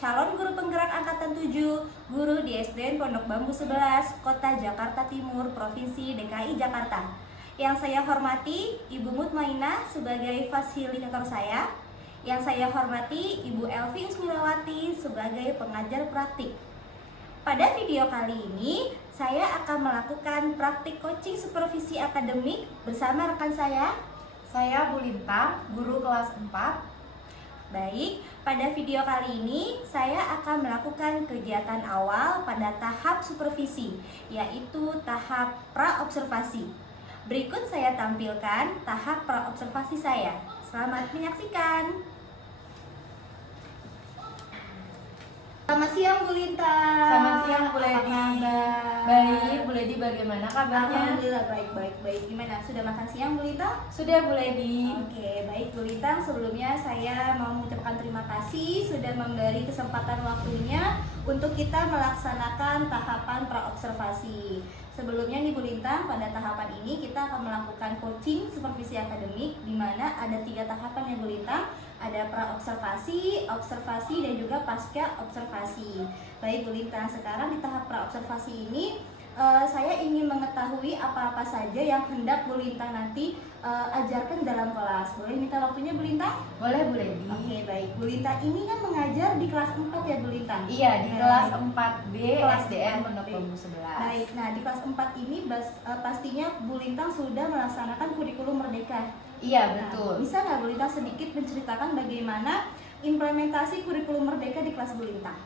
calon guru penggerak angkatan 7, guru di SDN Pondok Bambu 11, Kota Jakarta Timur, Provinsi DKI Jakarta. Yang saya hormati Ibu Mutmainah sebagai fasilitator saya. Yang saya hormati Ibu Elvi Usmilawati sebagai pengajar praktik. Pada video kali ini, saya akan melakukan praktik coaching supervisi akademik bersama rekan saya. Saya Bu Lintang, guru kelas 4. Baik, pada video kali ini saya akan melakukan kegiatan awal pada tahap supervisi, yaitu tahap pra-observasi. Berikut saya tampilkan tahap pra-observasi saya. Selamat menyaksikan. Selamat siang Bu Lintang. Selamat siang Bu Ledi. Apa kabar? Baik, Bu Ledi bagaimana kabarnya? Alhamdulillah baik. Gimana? Sudah makan siang Bu Lintang? Sudah Bu Ledi. Oke, baik Bu Lintang. Sebelumnya saya mau mengucapkan terima kasih sudah memberi kesempatan waktunya untuk kita melaksanakan tahapan praobservasi. Sebelumnya nih Bu Lintang, pada tahapan ini kita akan melakukan coaching supervisi akademik, di mana ada 3 tahapan ya Bu Lintang. Ada praobservasi, observasi, dan juga pasca observasi. Baik Bu Lintang, sekarang di tahap praobservasi ini saya ingin mengetahui apa-apa saja yang hendak Bu Lintang nanti ajarkan dalam kelas. Boleh minta waktunya Bu Lintang? Boleh Bu Ledi. Oke, baik. Bu Lintang ini kan mengajar di kelas 4 ya Bu Lintang? Iya, di kelas 4B Kelas SDN 4B. Pondok Bambu 11. Baik, nah di kelas 4 ini pastinya Bu Lintang sudah melaksanakan kurikulum Merdeka. Iya, Nah, betul. bisa nggak Bu Lintang sedikit menceritakan bagaimana implementasi kurikulum Merdeka di kelas Bu Lintang?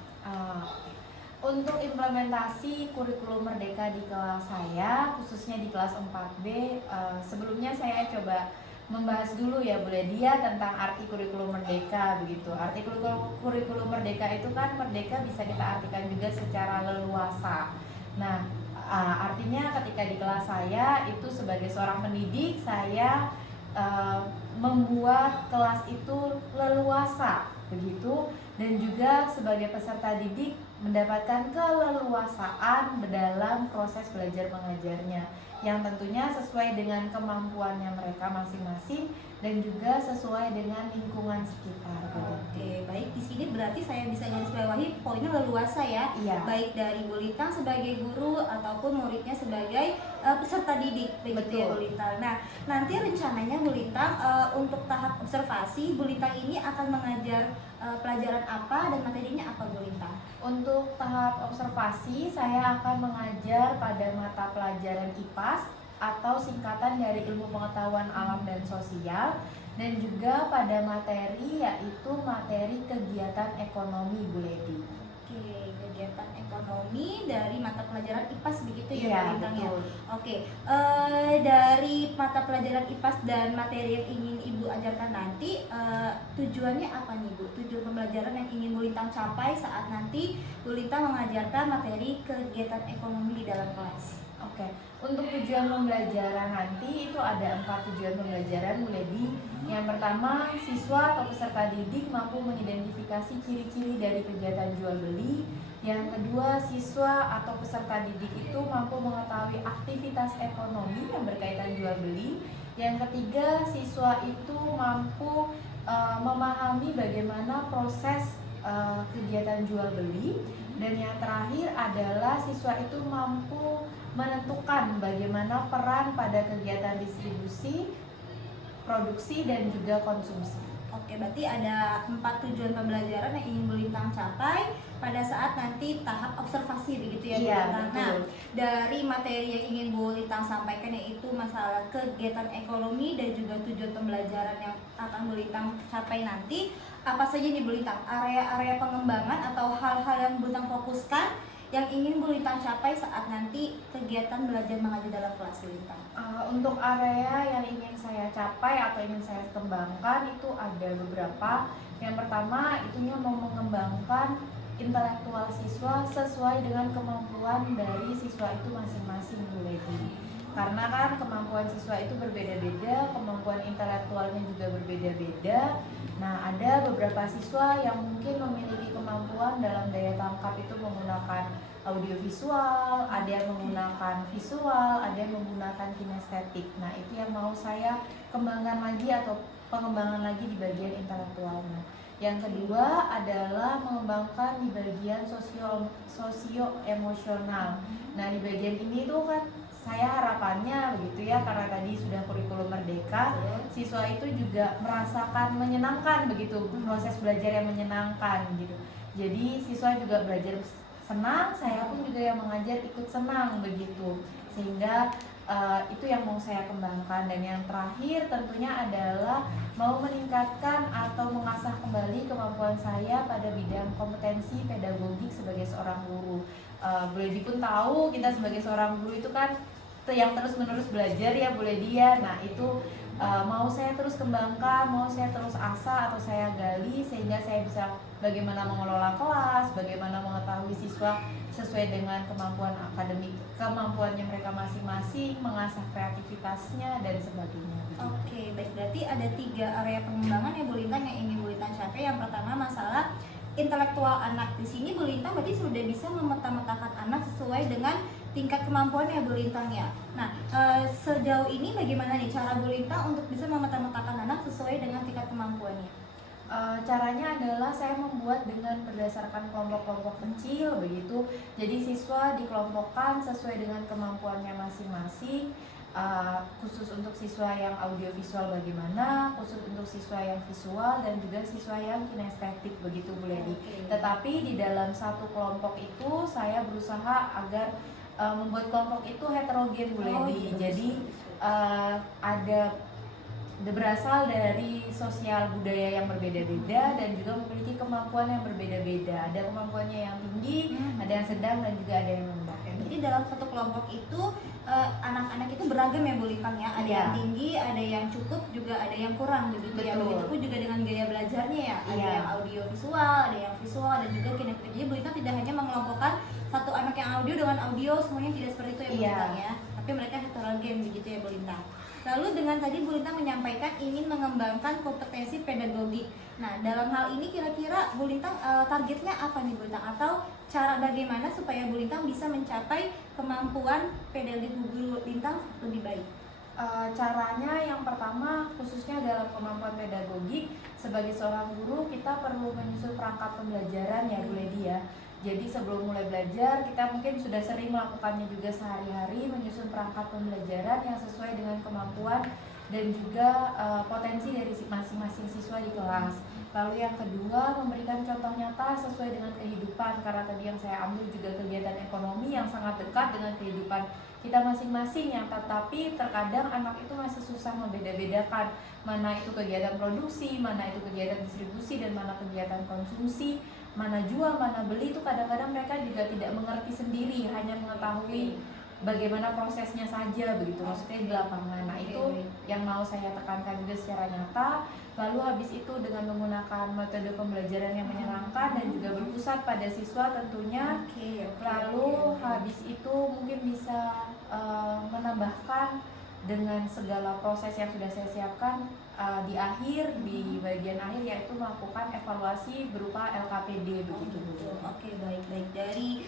Untuk implementasi kurikulum Merdeka di kelas saya, khususnya di kelas 4B, sebelumnya saya coba membahas dulu ya Bu Ledia tentang arti kurikulum Merdeka begitu. Arti kurikulum Merdeka itu kan merdeka bisa kita artikan juga secara leluasa. Nah, artinya ketika di kelas saya itu sebagai seorang pendidik, saya membuat kelas itu leluasa begitu, dan juga sebagai peserta didik mendapatkan keleluasaan dalam proses belajar mengajarnya yang tentunya sesuai dengan kemampuannya mereka masing-masing dan juga sesuai dengan lingkungan sekitar. Oke, baik. Di sini berarti saya bisa garis bawahi poinnya leluasa ya. Iya. Baik dari Bu Lintang sebagai guru ataupun muridnya sebagai peserta didik, begitu ya Bu Lintang. Nah, nanti rencananya Bu Lintang untuk tahap observasi, Bu Lintang ini akan mengajar pelajaran apa dan materinya apa Bu Lintang? Untuk tahap observasi, saya akan mengajar pada mata pelajaran IPAS atau singkatan dari Ilmu Pengetahuan Alam dan Sosial, dan juga pada materi yaitu materi kegiatan ekonomi Bu Ledi. Oke, kegiatan ekonomi dari mata pelajaran IPAS begitu ya Iya, Bu Lintang ya? betul. Oke, dari mata pelajaran IPAS dan materi yang ingin Ibu ajarkan nanti, tujuannya apa nih Bu? Tujuan pembelajaran yang ingin Bu Lintang capai saat nanti Bu Lintang mengajarkan materi kegiatan ekonomi di dalam kelas? Oke, untuk tujuan pembelajaran nanti itu ada 4 tujuan pembelajaran Bu Ledi. Yang pertama, siswa atau peserta didik mampu mengidentifikasi ciri-ciri dari kegiatan jual beli. Yang kedua, siswa atau peserta didik itu mampu mengetahui aktivitas ekonomi yang berkaitan jual beli. Yang ketiga, siswa itu mampu memahami bagaimana proses kegiatan jual beli. Dan yang terakhir adalah siswa itu mampu menentukan bagaimana peran pada kegiatan distribusi, produksi, dan juga konsumsi. Oke, berarti ada 4 tujuan pembelajaran yang ingin Bu Lintang capai pada saat nanti tahap observasi begitu ya Bu Iya, Lintang. Nah, betul. dari materi yang ingin Bu Lintang sampaikan yaitu masalah kegiatan ekonomi dan juga tujuan pembelajaran yang akan Bu Lintang capai nanti, apa saja nih Bu Lintang? Area-area pengembangan atau hal-hal yang Bu Lintang fokuskan yang ingin Bu Lintang capai saat nanti kegiatan belajar mengajar dalam kelas Bu Lintang? Untuk area yang ingin saya capai atau ingin saya kembangkan itu ada beberapa. Yang pertama, itunya mau mengembangkan intelektual siswa sesuai dengan kemampuan dari siswa itu masing-masing Bu Ledi. Karena kan kemampuan siswa itu berbeda-beda, kemampuan intelektualnya juga berbeda-beda. Nah, ada beberapa siswa yang mungkin memiliki kemampuan dalam daya tangkap itu menggunakan audiovisual, ada yang menggunakan visual, ada yang menggunakan kinestetik. Nah, itu yang mau saya kembangkan lagi atau pengembangan lagi di bagian intelektualnya. Yang kedua adalah mengembangkan di bagian sosio emosional. Nah, di bagian ini tuh kan saya harapannya begitu ya, karena tadi sudah kurikulum merdeka, siswa itu juga merasakan menyenangkan begitu, proses belajar yang menyenangkan gitu. Jadi siswa juga belajar senang, saya pun juga yang mengajar ikut senang begitu. Sehingga itu yang mau saya kembangkan. Dan yang terakhir tentunya adalah mau meningkatkan atau mengasah kembali kemampuan saya pada bidang kompetensi pedagogik sebagai seorang guru. Bu Ledi pun tahu kita sebagai seorang guru itu kan yang terus menerus belajar ya Bu Ledi ya. Nah itu mau saya terus kembangkan, mau saya terus asah atau saya gali sehingga saya bisa bagaimana mengelola kelas, bagaimana mengetahui siswa sesuai dengan kemampuan akademik, kemampuannya mereka masing-masing, mengasah kreativitasnya dan sebagainya. Oke, baik, berarti ada 3 area pengembangan ya Bu Lintang yang ingin Bu Lintang capai. Yang pertama masalah intelektual anak. Di sini Bu Lintang berarti sudah bisa memeta-metakan anak sesuai dengan tingkat kemampuannya Bu Lintang ya. Nah, sejauh ini bagaimana nih cara Bu Lintang untuk bisa memeta-metakan anak sesuai dengan tingkat kemampuannya? Caranya adalah saya membuat dengan berdasarkan kelompok-kelompok kecil begitu. Jadi siswa dikelompokkan sesuai dengan kemampuannya masing-masing. Khusus untuk siswa yang audiovisual bagaimana, khusus untuk siswa yang visual dan juga siswa yang kinestetik begitu Bu Ledi. Tetapi di dalam satu kelompok itu saya berusaha agar membuat kelompok itu heterogen Bu Ledi. Jadi ada berasal dari sosial budaya yang berbeda-beda dan juga memiliki kemampuan yang berbeda-beda. Ada kemampuannya yang tinggi, ada yang sedang dan juga ada yang rendah. Jadi dalam satu kelompok itu anak-anak itu beragam ya Bu Lintang ya. Ada yang tinggi, ada yang cukup, juga ada yang kurang begitu ya. Begitupun juga dengan gaya belajarnya ya. Ada yang audio visual, ada yang visual dan juga kinestetik. Jadi Bu Lintang tidak hanya mengelompokkan satu anak yang audio dengan audio, semuanya tidak seperti itu ya Bu Lintang ya. Tapi mereka heterogen begitu ya Bu Lintang. Lalu dengan tadi Bu Lintang menyampaikan ingin mengembangkan kompetensi pedagogik. Nah, dalam hal ini kira-kira Bu Lintang targetnya apa nih Bu Lintang? Atau cara bagaimana supaya Bu Lintang bisa mencapai kemampuan pedagogik Bu Lintang lebih baik? Caranya yang pertama khususnya dalam kemampuan pedagogik, sebagai seorang guru kita perlu menyusun perangkat pembelajaran ya Bu Ledi ya. Jadi sebelum mulai belajar kita mungkin sudah sering melakukannya juga sehari-hari, menyusun perangkat pembelajaran yang sesuai dengan kemampuan dan juga potensi dari masing-masing siswa di kelas. Lalu yang kedua, memberikan contoh nyata sesuai dengan kehidupan, karena tadi yang saya ambil juga kegiatan ekonomi yang sangat dekat dengan kehidupan kita masing-masing, yang tetapi terkadang anak itu masih susah membeda-bedakan mana itu kegiatan produksi, mana itu kegiatan distribusi, dan mana kegiatan konsumsi, mana jual, mana beli. Itu kadang-kadang mereka juga tidak mengerti sendiri, hanya mengetahui bagaimana prosesnya saja begitu, maksudnya di lapangan. Nah itu yang mau saya tekankan juga secara nyata. Lalu habis itu dengan menggunakan metode pembelajaran yang menyenangkan dan juga berpusat pada siswa tentunya. Lalu habis itu mungkin bisa menambahkan dengan segala proses yang sudah saya siapkan di akhir, di bagian akhir, yaitu melakukan evaluasi berupa LKPD begitu. Oke, baik-baik. Dari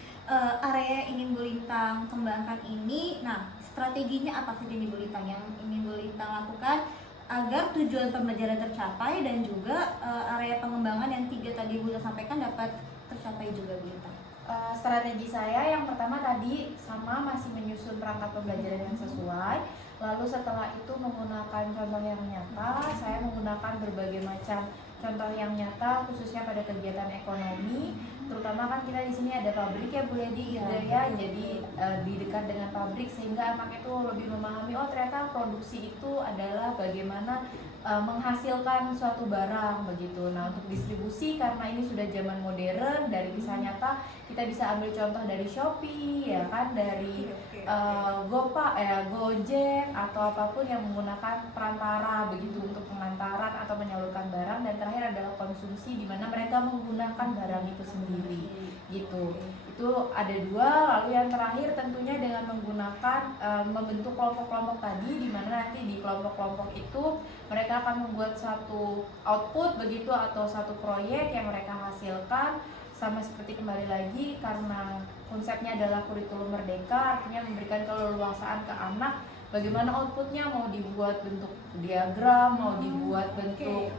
area yang ingin Bu Lintang kembangkan ini, nah strateginya apa saja nih Bu Lintang yang ingin Bu Lintang lakukan agar tujuan pembelajaran tercapai dan juga area pengembangan yang 3 tadi Bu Lintang sampaikan dapat tercapai juga Bu Lintang? Strategi saya yang pertama tadi sama, masih menyusun perangkat pembelajaran yang sesuai. Lalu setelah itu menggunakan contoh yang nyata, saya menggunakan berbagai macam contoh yang nyata khususnya pada kegiatan ekonomi. Terutama kan kita di sini ada pabrik ya Bu Ledi gitu ya. Jadi di dekat dengan pabrik sehingga anak itu lebih memahami, oh ternyata produksi itu adalah bagaimana menghasilkan suatu barang begitu. Nah untuk distribusi, karena ini sudah zaman modern, dari kisah nyata kita bisa ambil contoh dari Shopee ya kan, dari Gojek atau apapun yang menggunakan perantara begitu untuk pengantaran atau menyalurkan barang. Dan terakhir adalah konsumsi, di mana mereka menggunakan barang itu sendiri gitu. Itu ada 2. Lalu yang terakhir tentunya dengan menggunakan membentuk kelompok-kelompok tadi, di mana nanti di kelompok-kelompok itu mereka akan membuat satu output begitu atau satu proyek yang mereka hasilkan. Sama seperti kembali lagi, karena konsepnya adalah kurikulum merdeka, artinya memberikan keleluasaan ke anak bagaimana outputnya, mau dibuat bentuk diagram, mau dibuat bentuk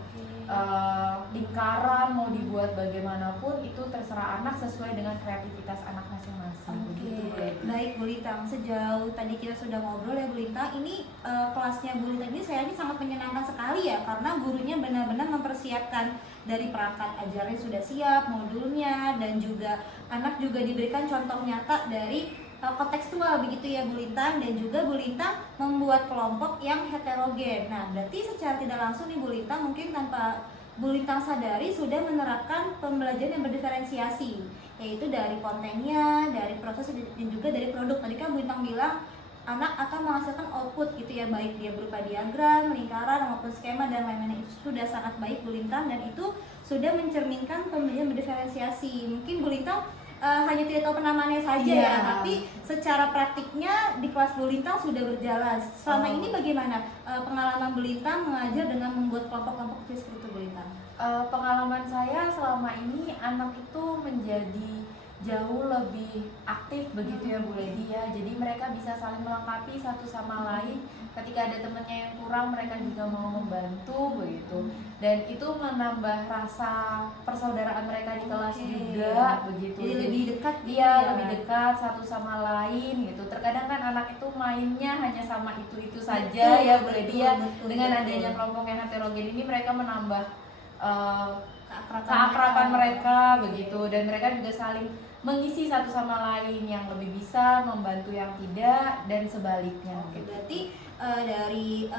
lingkaran, mau dibuat bagaimanapun, itu terserah anak sesuai dengan kreativitas anak masing-masing. Baik Bu Lintang, sejauh tadi kita sudah ngobrol ya Bu Lintang, ini kelasnya Bu Lintang ini saya ini sangat menyenangkan sekali ya, karena gurunya benar-benar mempersiapkan dari perangkat ajarnya sudah siap, modulnya, dan juga anak juga diberikan contoh nyata dari kontekstual begitu ya Bu Lintang, dan juga Bu Lintang membuat kelompok yang heterogen. Nah, berarti secara tidak langsung nih Bu Lintang mungkin tanpa Bu Lintang sadari sudah menerapkan pembelajaran yang berdiferensiasi, yaitu dari kontennya, dari proses, dan juga dari produk. Tadi kan Bu Lintang bilang anak akan menghasilkan output gitu ya, baik dia berupa diagram, lingkaran, maupun skema dan lain-lain. Itu sudah sangat baik Bu Lintang, dan itu sudah mencerminkan pembelajaran berdiferensiasi. Mungkin Bu Lintang hanya tidak tahu penamaannya saja ya, tapi secara praktiknya di kelas Bu Lintang sudah berjalan. Selama ini bagaimana pengalaman Bu Lintang mengajar dengan membuat kelompok-kelompok kecil seperti itu Bu Lintang? Pengalaman saya selama ini anak itu menjadi jauh lebih aktif begitu ya Bu Ledi ya. Jadi mereka bisa saling melengkapi satu sama lain. Ketika ada temannya yang kurang, mereka juga mau membantu begitu. Dan itu menambah rasa persaudaraan mereka di kelas juga begitu. Jadi lebih dekat dia lebih dekat satu sama lain gitu. Terkadang kan anak itu mainnya hanya sama itu saja ya Bu Ledi ya. Dengan adanya kelompok yang heterogen ini, mereka menambah keakraban mereka begitu, dan mereka juga saling mengisi satu sama lain, yang lebih bisa membantu yang tidak, dan sebaliknya. Oke, berarti dari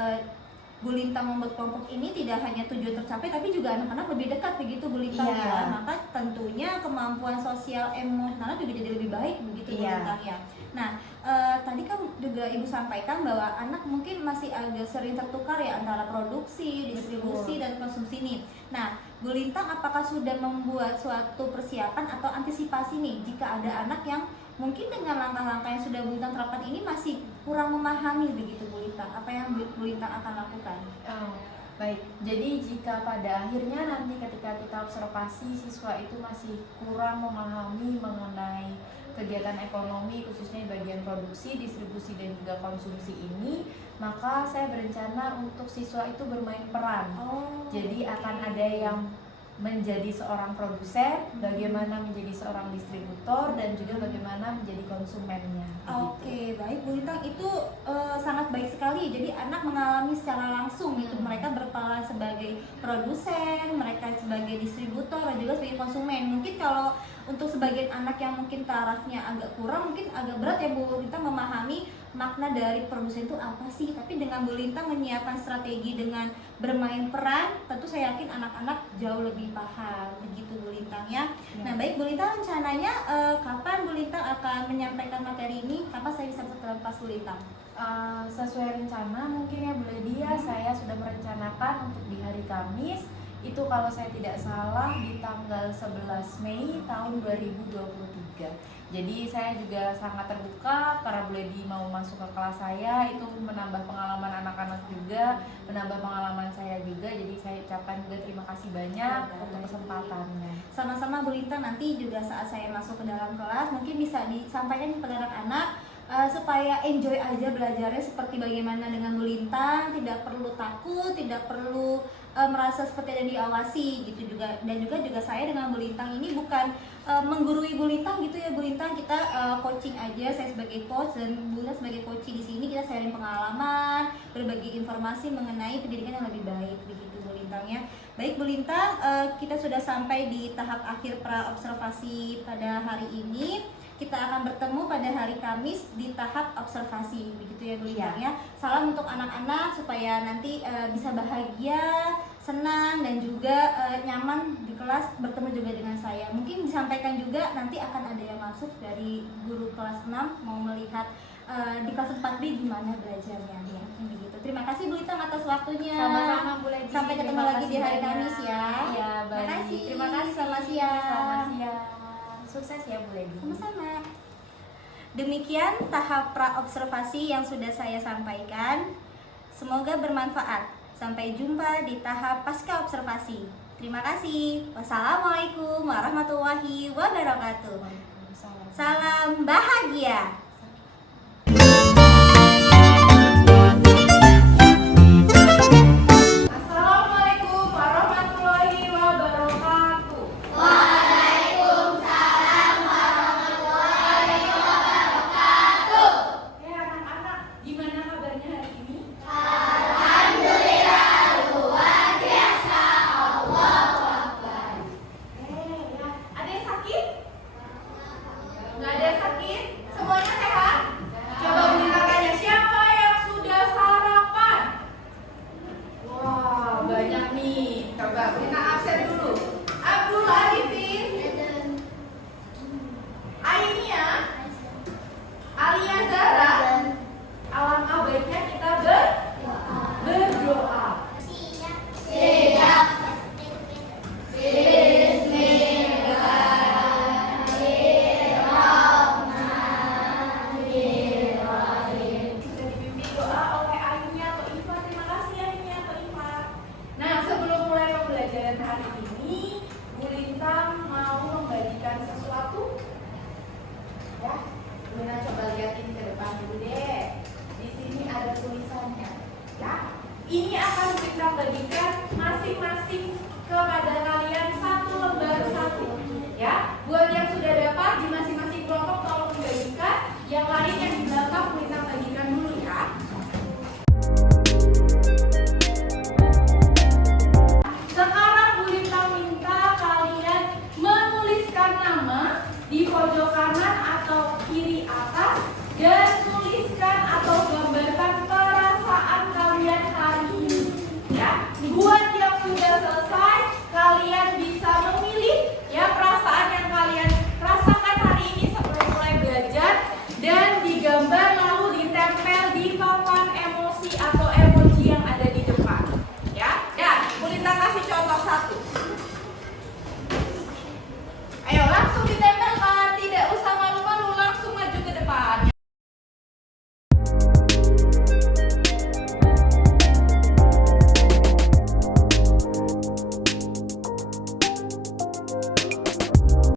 Bu Lintang membuat kelompok ini tidak hanya tujuan tercapai, tapi juga anak-anak lebih dekat begitu Bu Lintang ya. Maka tentunya kemampuan sosial emosional juga jadi lebih baik begitu Bu Lintang ya. Nah, tadi kan juga Ibu sampaikan bahwa anak mungkin masih agak sering tertukar ya antara produksi, distribusi, dan konsumsi nih. Nah, Bu Lintang apakah sudah membuat suatu persiapan atau antisipasi nih jika ada anak yang mungkin dengan langkah-langkah yang sudah Bu Lintang terapkan ini masih kurang memahami begitu Bu Lintang? Apa yang Bu Lintang akan lakukan? Baik, jadi jika pada akhirnya nanti ketika kita observasi siswa itu masih kurang memahami mengenai kegiatan ekonomi khususnya di bagian produksi, distribusi, dan juga konsumsi ini, maka saya berencana untuk siswa itu bermain peran. Jadi akan ada yang menjadi seorang produsen, bagaimana menjadi seorang distributor, dan juga bagaimana menjadi konsumennya. Oke, baik Bu Lintang, itu sangat baik sekali. Jadi anak mengalami secara langsung itu mereka berperan sebagai produsen, mereka sebagai distributor, dan juga sebagai konsumen. Mungkin kalau untuk sebagian anak yang mungkin tarafnya agak kurang, mungkin agak berat ya Bu Lintang memahami makna dari produsen itu apa sih. Tapi dengan Bu Lintang menyiapkan strategi dengan bermain peran, tentu saya yakin anak-anak jauh lebih paham begitu Bu Lintang ya. Nah baik Bu Lintang, rencananya kapan Bu Lintang akan menyampaikan materi ini? Kapan saya bisa bertemu pas Bu Lintang? Sesuai rencana mungkin ya Bu Ledi ya, saya sudah merencanakan untuk di hari Kamis itu, kalau saya tidak salah, di tanggal 11 Mei tahun 2023. Jadi saya juga sangat terbuka para Bu Ledi mau masuk ke kelas saya, itu menambah pengalaman anak-anak juga, menambah pengalaman saya juga. Jadi saya ucapkan juga terima kasih banyak untuk kesempatannya. Sama-sama Bu Lintang, nanti juga saat saya masuk ke dalam kelas mungkin bisa disampaikan kepada anak-anak supaya enjoy aja belajarnya seperti bagaimana dengan Bu Lintang, tidak perlu takut, tidak perlu merasa seperti ada diawasi gitu juga. Dan juga saya dengan Bu Lintang ini bukan menggurui Bu Lintang gitu ya Bu Lintang, kita coaching aja, saya sebagai coach dan Bu Lintang sebagai coaching di sini, kita sharing pengalaman, berbagi informasi mengenai pendidikan yang lebih baik begitu Bu Lintang ya. Baik Bu Lintang, kita sudah sampai di tahap akhir pra observasi pada hari ini. Kita akan bertemu pada hari Kamis di tahap observasi begitu ya Bu Lintang ya. Salam untuk anak-anak supaya nanti bisa bahagia, senang, dan juga nyaman di kelas, bertemu juga dengan saya. Mungkin disampaikan juga nanti akan ada yang masuk dari guru kelas 6 mau melihat di kelas 4B gimana belajarnya ya. Begitu. Terima kasih Bu Lintang atas waktunya. Sama-sama Bu Ledi. Sampai ketemu lagi di hari Kamis ya. Iya, baik. Terima kasih. Selamat siang. Selamat siang. Sukses ya Bu Ledi. Sama-sama. Demikian tahap pra-observasi yang sudah saya sampaikan. Semoga bermanfaat. Sampai jumpa di tahap pasca observasi. Terima kasih. Wassalamualaikum warahmatullahi wabarakatuh. Salam bahagia. Ini akan kita bagikan masing-masing kepada kalian satu lembar satu. Ya, buat yang sudah dapat di masing-masing kelompok tolong membagikan. Yang lain yang di belakang kita bagikan dulu ya. Sekarang Bu Lintang minta kalian menuliskan nama di pojok kanan atau kiri atas dan tuliskan atau gambarkan perasaan kalian hari ini. Ya, buat yang sudah selesai, kalian bisa memilih ya perasaan yang kalian rasakan hari ini sebelum mulai belajar dan digambar lalu ditempel di papan emosi atau emoji yang ada di depan. Ya, Bu Lintang kasih contoh satu. Ayo langsung ditempelkan, tidak usah malu-malu, langsung maju ke depan.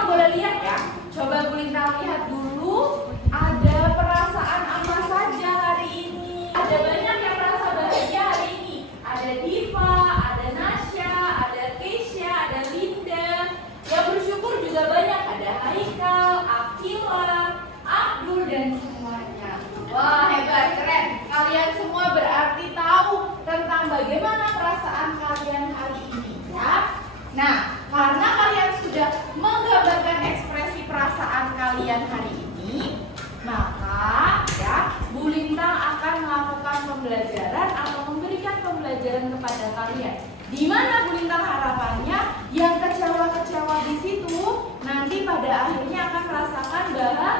Boleh lihat ya, coba Bu Lintang lihat dulu ada perasaan apa saja hari ini. Ada banyak yang merasa bahagia hari ini. Ada Diva, ada Nasya, ada Keisha, ada Linda. Yang bersyukur juga banyak, ada Haikal, Akila, Abdul dan semuanya. Wah, hebat, keren. Kalian semua berarti tahu tentang bagaimana perasaan kalian hari ini ya. Nah, karena kalian sudah menggambarkan ekspresi perasaan kalian hari ini, maka ya Bu Lintang akan melakukan pembelajaran atau memberikan pembelajaran kepada kalian. Di mana Bu Lintang harapannya yang kecewa-kecewa di situ nanti pada akhirnya akan merasakan bahwa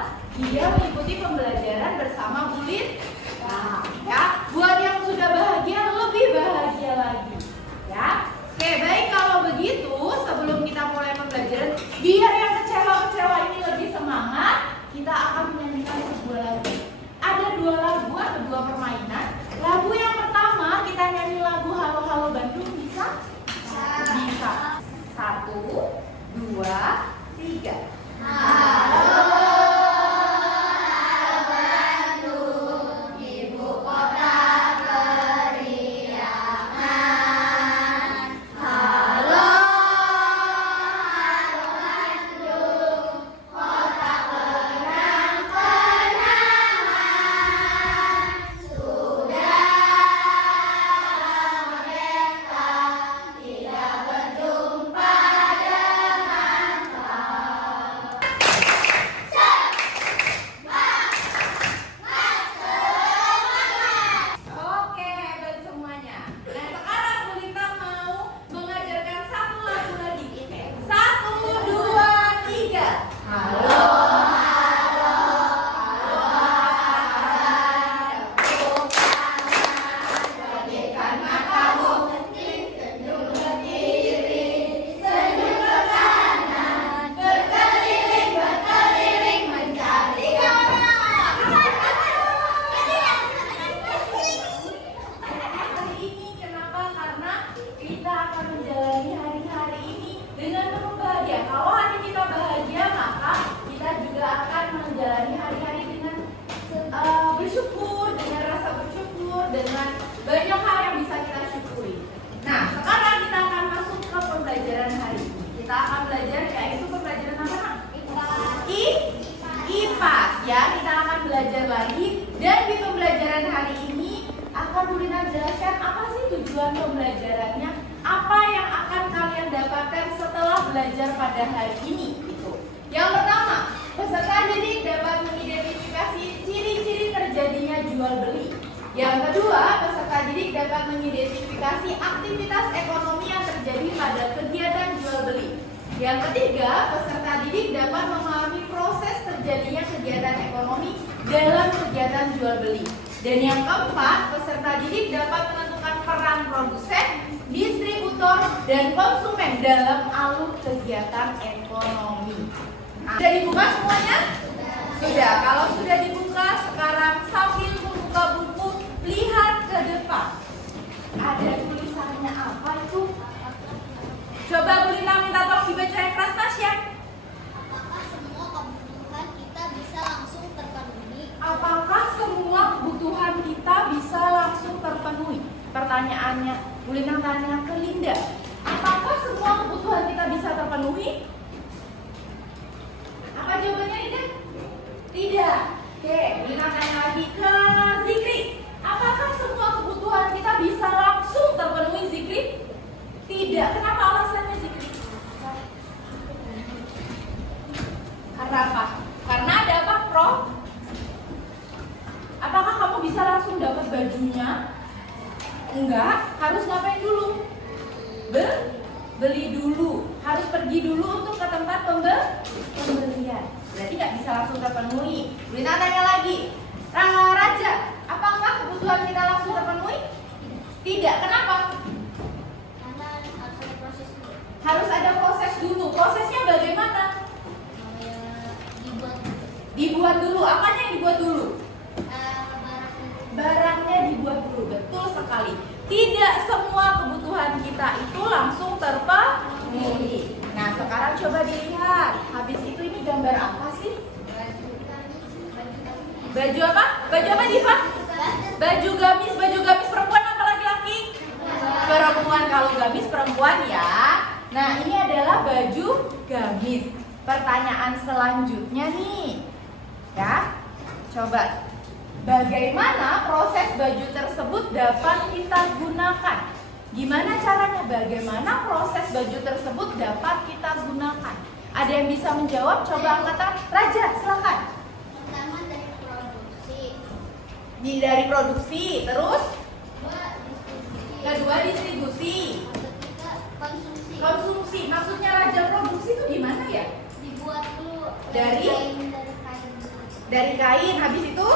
dia mengikuti pembelajaran bersama Bu Lintang. Ya, buat yang sudah bahagia lebih bahagia lagi. Ya, oke baik kalau begitu sebelum kita mulai pembelajaran, biar yang kecewa-kecewa ini lebih semangat, kita akan menyanyikan sebuah lagu. Ada dua lagu atau dua permainan. Lagu yang pertama kita nyanyi lagu Halo Halo Bandung, bisa? Bisa. 1, 2, 3. Oke, hebat semuanya. Nah, sekarang Bu Lintang mau mengajarkan satu lagu lagi. 1, 2, 3. Halo. Hari ini kenapa? Karena kita akan menjalani hari-hari ini dengan penuh bahagia. Kalau hati kita bahagia, maka kita juga akan menjalani hari-hari dengan bersyukur, dengan rasa bersyukur, dengan banyak hal yang bisa kita syukuri. Nah, sekarang kita akan masuk ke pembelajaran hari ini. Kita akan belajar yaitu pembelajaran apa? IPAS ya. Kita akan belajar lagi dan di pembelajaran hari ini akan Bu Lintang jelaskan apa sih tujuan pembelajarannya, apa yang akan kalian dapatkan setelah belajar pada hari ini. Itu. Yang pertama, peserta didik dapat mengidentifikasi ciri-ciri terjadinya jual beli. Yang kedua, peserta didik dapat mengidentifikasi aktivitas ekonomi yang terjadi pada kegiatan jual beli. Yang ketiga, peserta didik dapat memahami proses terjadinya kegiatan ekonomi dalam kegiatan jual beli. Dan yang keempat, peserta didik dapat menentukan peran produsen, distributor, dan konsumen dalam alur kegiatan ekonomi. Sudah dibuka semuanya? Sudah. Kalau sudah dibuka, sekarang sambil membuka buku, lihat ke depan. Ada tulisannya apa itu? Coba Bu Lintang minta tolong dibaca yang keras, Nasya. Apakah semua kebutuhan kita bisa langsung terpenuhi? Apakah semua kebutuhan kita bisa langsung terpenuhi? pertanyaannya, Bu Lintang tanya ke Linda, apakah semua kebutuhan kita bisa terpenuhi? Apa jawabannya Linda? Tidak. Oke, Bu Lintang tanya lagi ke Zikri, apakah semua kebutuhan kita bisa langsung terpenuhi Zikri? Tidak. Kenapa alasannya Zikri? Karena apa? Karena ada apa, Prof? Apakah kamu bisa langsung dapat bajunya? Enggak, harus ngapain dulu? Beli dulu, harus pergi dulu untuk ke tempat pembelian. Berarti nggak bisa langsung terpenuhi. Lina tanya lagi, Raja, apakah kebutuhan kita langsung terpenuhi? Tidak, kenapa? Karena harus ada proses dulu. Harus ada proses dulu. Prosesnya bagaimana? Dibuat Dibuat dulu. Apanya yang dibuat dulu? barang. Barangnya dibuat dulu. Betul sekali. Tidak semua kebutuhan kita itu langsung terpenuhi. Nah, sekarang coba dilihat. Habis itu ini gambar apa sih? Baju apa? Baju apa, Diva? Baju gamis. Baju gamis perempuan apa laki-laki? Perempuan. Kalau gamis perempuan ya. Nah, ini adalah baju gamis. Pertanyaan selanjutnya nih. Ya. Coba. Bagaimana proses baju tersebut dapat kita gunakan? Gimana caranya? Bagaimana proses baju tersebut dapat kita gunakan? Ada yang bisa menjawab? Coba angkat tangan. Raja, silakan. Pertama dari produksi. Dari produksi, terus Kedua distribusi. kedua distribusi. Ketiga konsumsi. Konsumsi, maksudnya Raja produksi itu gimana ya? Dibuat dulu Dari? kain. Dari kain, habis itu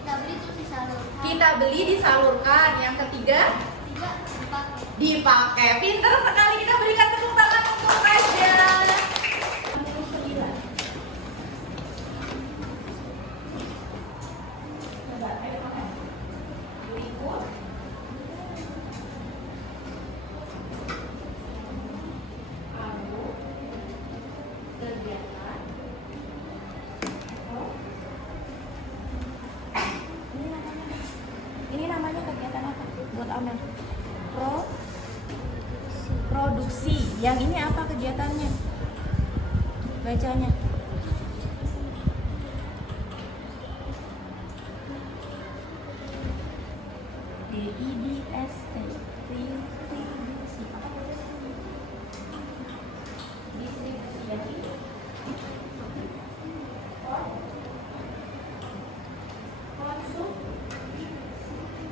Kita beli terus disalurkan. kita beli disalurkan. Yang ketiga Ketiga dipakai. dipakai. Pinter sekali, kita berikan tepuk tangan untuk Raja. Coba, ayo makan. Berikut. Lalu, kegiatan. Oh. Ini namanya kegiatan apa? Buat Amel. Produksi. Yang ini apa kegiatannya? Bacanya. DIDST. Distribusi. Distribusi yang ini.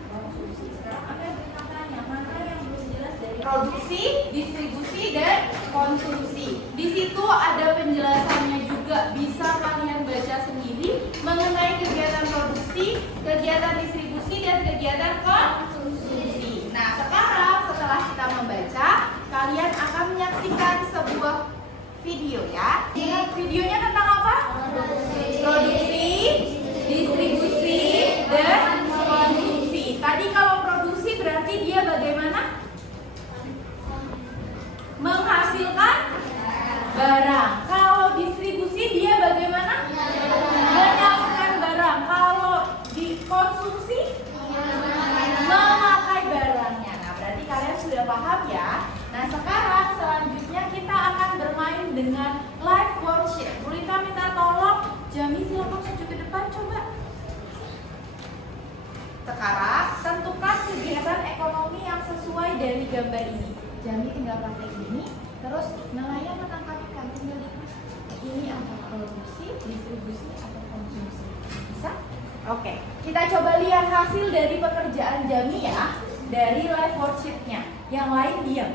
Konsumsi. Sekarang Anda bertanya mana yang belum jelas dari produksi, distribusi, dan konsumsi. Di situ ada penjelasannya juga. Bisa kalian baca sendiri mengenai kegiatan produksi, kegiatan distribusi, dan kegiatan konsumsi. Nah, sekarang setelah kita membaca, kalian akan menyaksikan sebuah video ya. Videonya tentang apa? Produksi, distribusi, dan konsumsi. Tadi kalau produksi berarti dia bagaimana? Menghasilkan barang. Kalau distribusi dia bagaimana? Menyalurkan barang. Kalau dikonsumsi memakai barangnya. Nah, berarti kalian sudah paham ya. Nah, sekarang selanjutnya kita akan bermain dengan live worksheet. Bu Lita minta tolong Jami silakan maju ke depan coba. Sekarang tentukan kegiatan ekonomi yang sesuai dari gambar ini. Jami tinggal pakai ini, terus nelayan menangkap ikan tinggal diklik. Ini apa? Produksi, distribusi, atau konsumsi? Bisa? Oke, kita coba lihat hasil dari pekerjaan Jami ya, dari live worksheet-nya. Yang lain diam.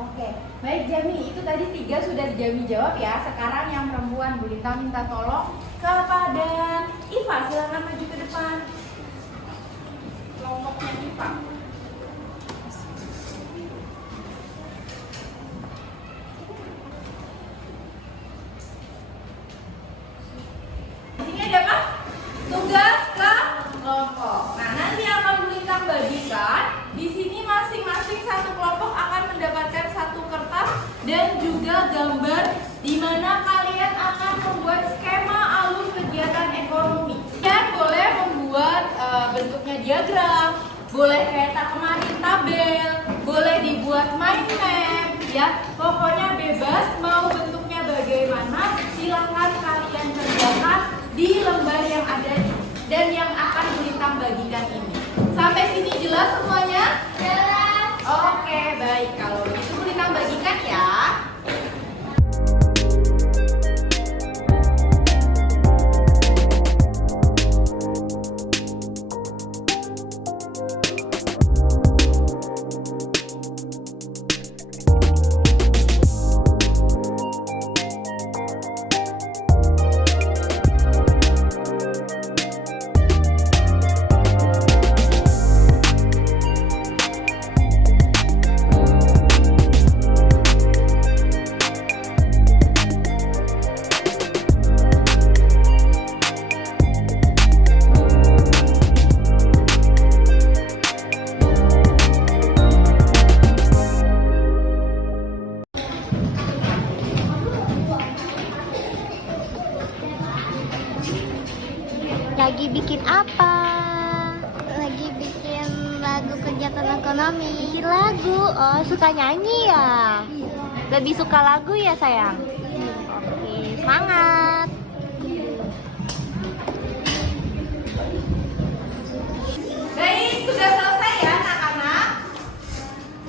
Oke, baik Jami, itu tadi 3 sudah Jami jawab ya. Sekarang yang perempuan, Bu Lita minta tolong kepada Iva, silakan maju ke depan. Kelompoknya Iva. Di sini ada apa? Tugas kelompok. Nah, nanti akan Bu Lita bagikan. Di sini masing-masing satu kelompok akan mendapatkan satu kertas dan juga gambar di mana kalian akan membuat skema alur kegiatan ekonomi. Kalian boleh membuat bentuknya diagram, boleh kayak kemarin tabel, boleh dibuat mind map, ya. Pokoknya bebas, mau bentuknya bagaimana, silahkan kalian kerjakan di lembar yang ada dan yang akan Gulintang bagikan ini. Sampai sini jelas semuanya? Jelas. Oke, baik. Kalau begitu Gulintang bagikan ya. Lagi bikin apa? Lagi bikin lagu kegiatan ekonomi. Bikin lagu, oh suka nyanyi ya? Lebih suka lagu ya sayang? Oke, semangat. Baik, sudah selesai ya anak-anak.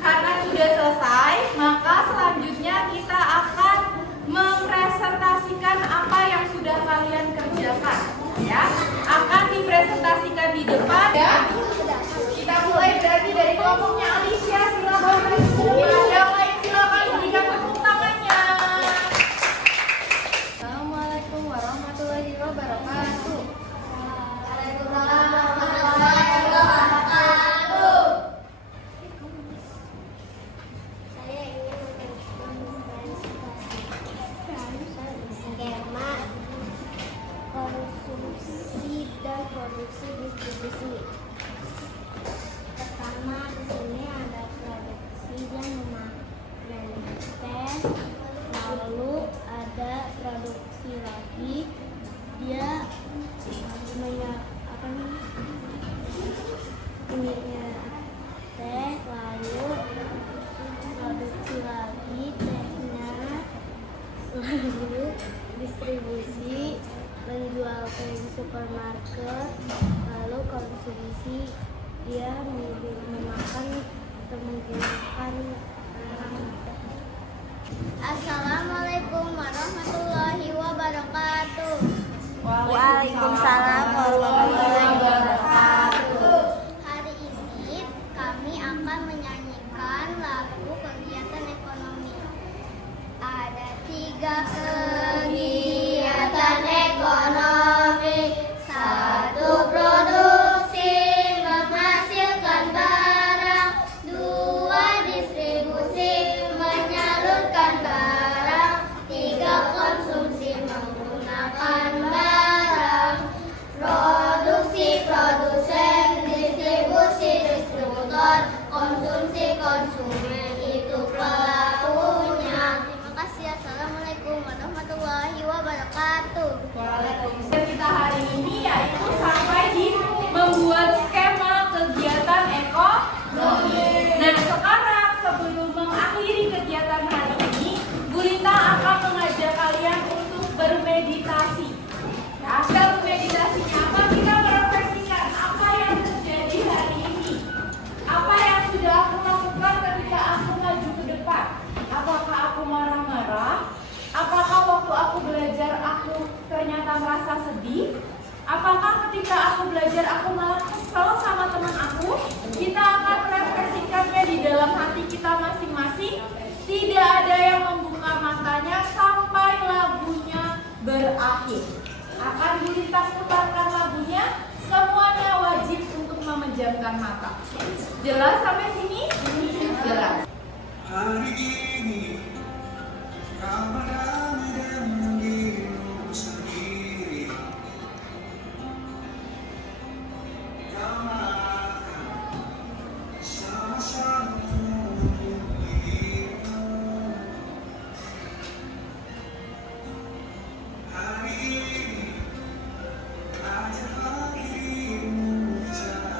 Karena sudah selesai, maka selanjutnya kita akan mempresentasikan apa yang sudah kalian kerjakan. Ya, akan dipresentasikan di depan ya. Kita mulai berarti dari kelompoknya Alicia, silakan. Yang lain silakan berikan tepuk tangannya. Assalamualaikum warahmatullahi wabarakatuh. Saya ingin mempresentasikan skema konsumsi dan produksi distribusi. Pertama, di sini ada produksi dan manifest, lalu ada produksi lagi. Dia ininya teh, lalu produksi lagi tehnya, lalu distribusi, menjual ke supermarket, lalu konsumsi, dia memakan atau menggunakan barang. Assalamualaikum warahmatullahi wabarakatuh. Waalaikumsalam warahmatullahi wabarakatuh. Hari ini kami akan menyanyikan lagu kegiatan ekonomi. Ada 3 kegiatan ekonomi. 1, produksi menghasilkan barang. 2, distribusi menyalurkan barang. 3, konsumsi menggunakan barang. Produksi, produsen, distribusi, distributor, konsumsi, konsumen, itu pelakunya. Terima kasih. Assalamualaikum warahmatullahi wabarakatuh. Waalaikumsalam. Kita hari ini yaitu sampai di membuat skema kegiatan ekonomi. Nah, sekarang sebelum mengakhiri kegiatan hari ini, Gulintang akan mengajak kalian untuk bermeditasi. Ya, bermeditasinya apa? Kita merefleksikan apa yang terjadi hari ini. Apa yang sudah aku lakukan ketika aku maju ke depan. Apakah aku marah-marah? Apakah waktu aku belajar aku ternyata merasa sedih? Apakah ketika aku belajar aku malah kesel sama teman aku? Kita akan merefleksikannya di dalam hati kita masing-masing. Tidak ada yang membuka matanya sampai lagunya berakhir. Akan Gulintang putarkan lagunya, semuanya wajib untuk memejamkan mata. Jelas sampai sini? Jelas. Hari ini kau berdamai dengan dirimu sendiri. Kau akan sama-sama menunggu. Hari ini ajak dirimu jalan.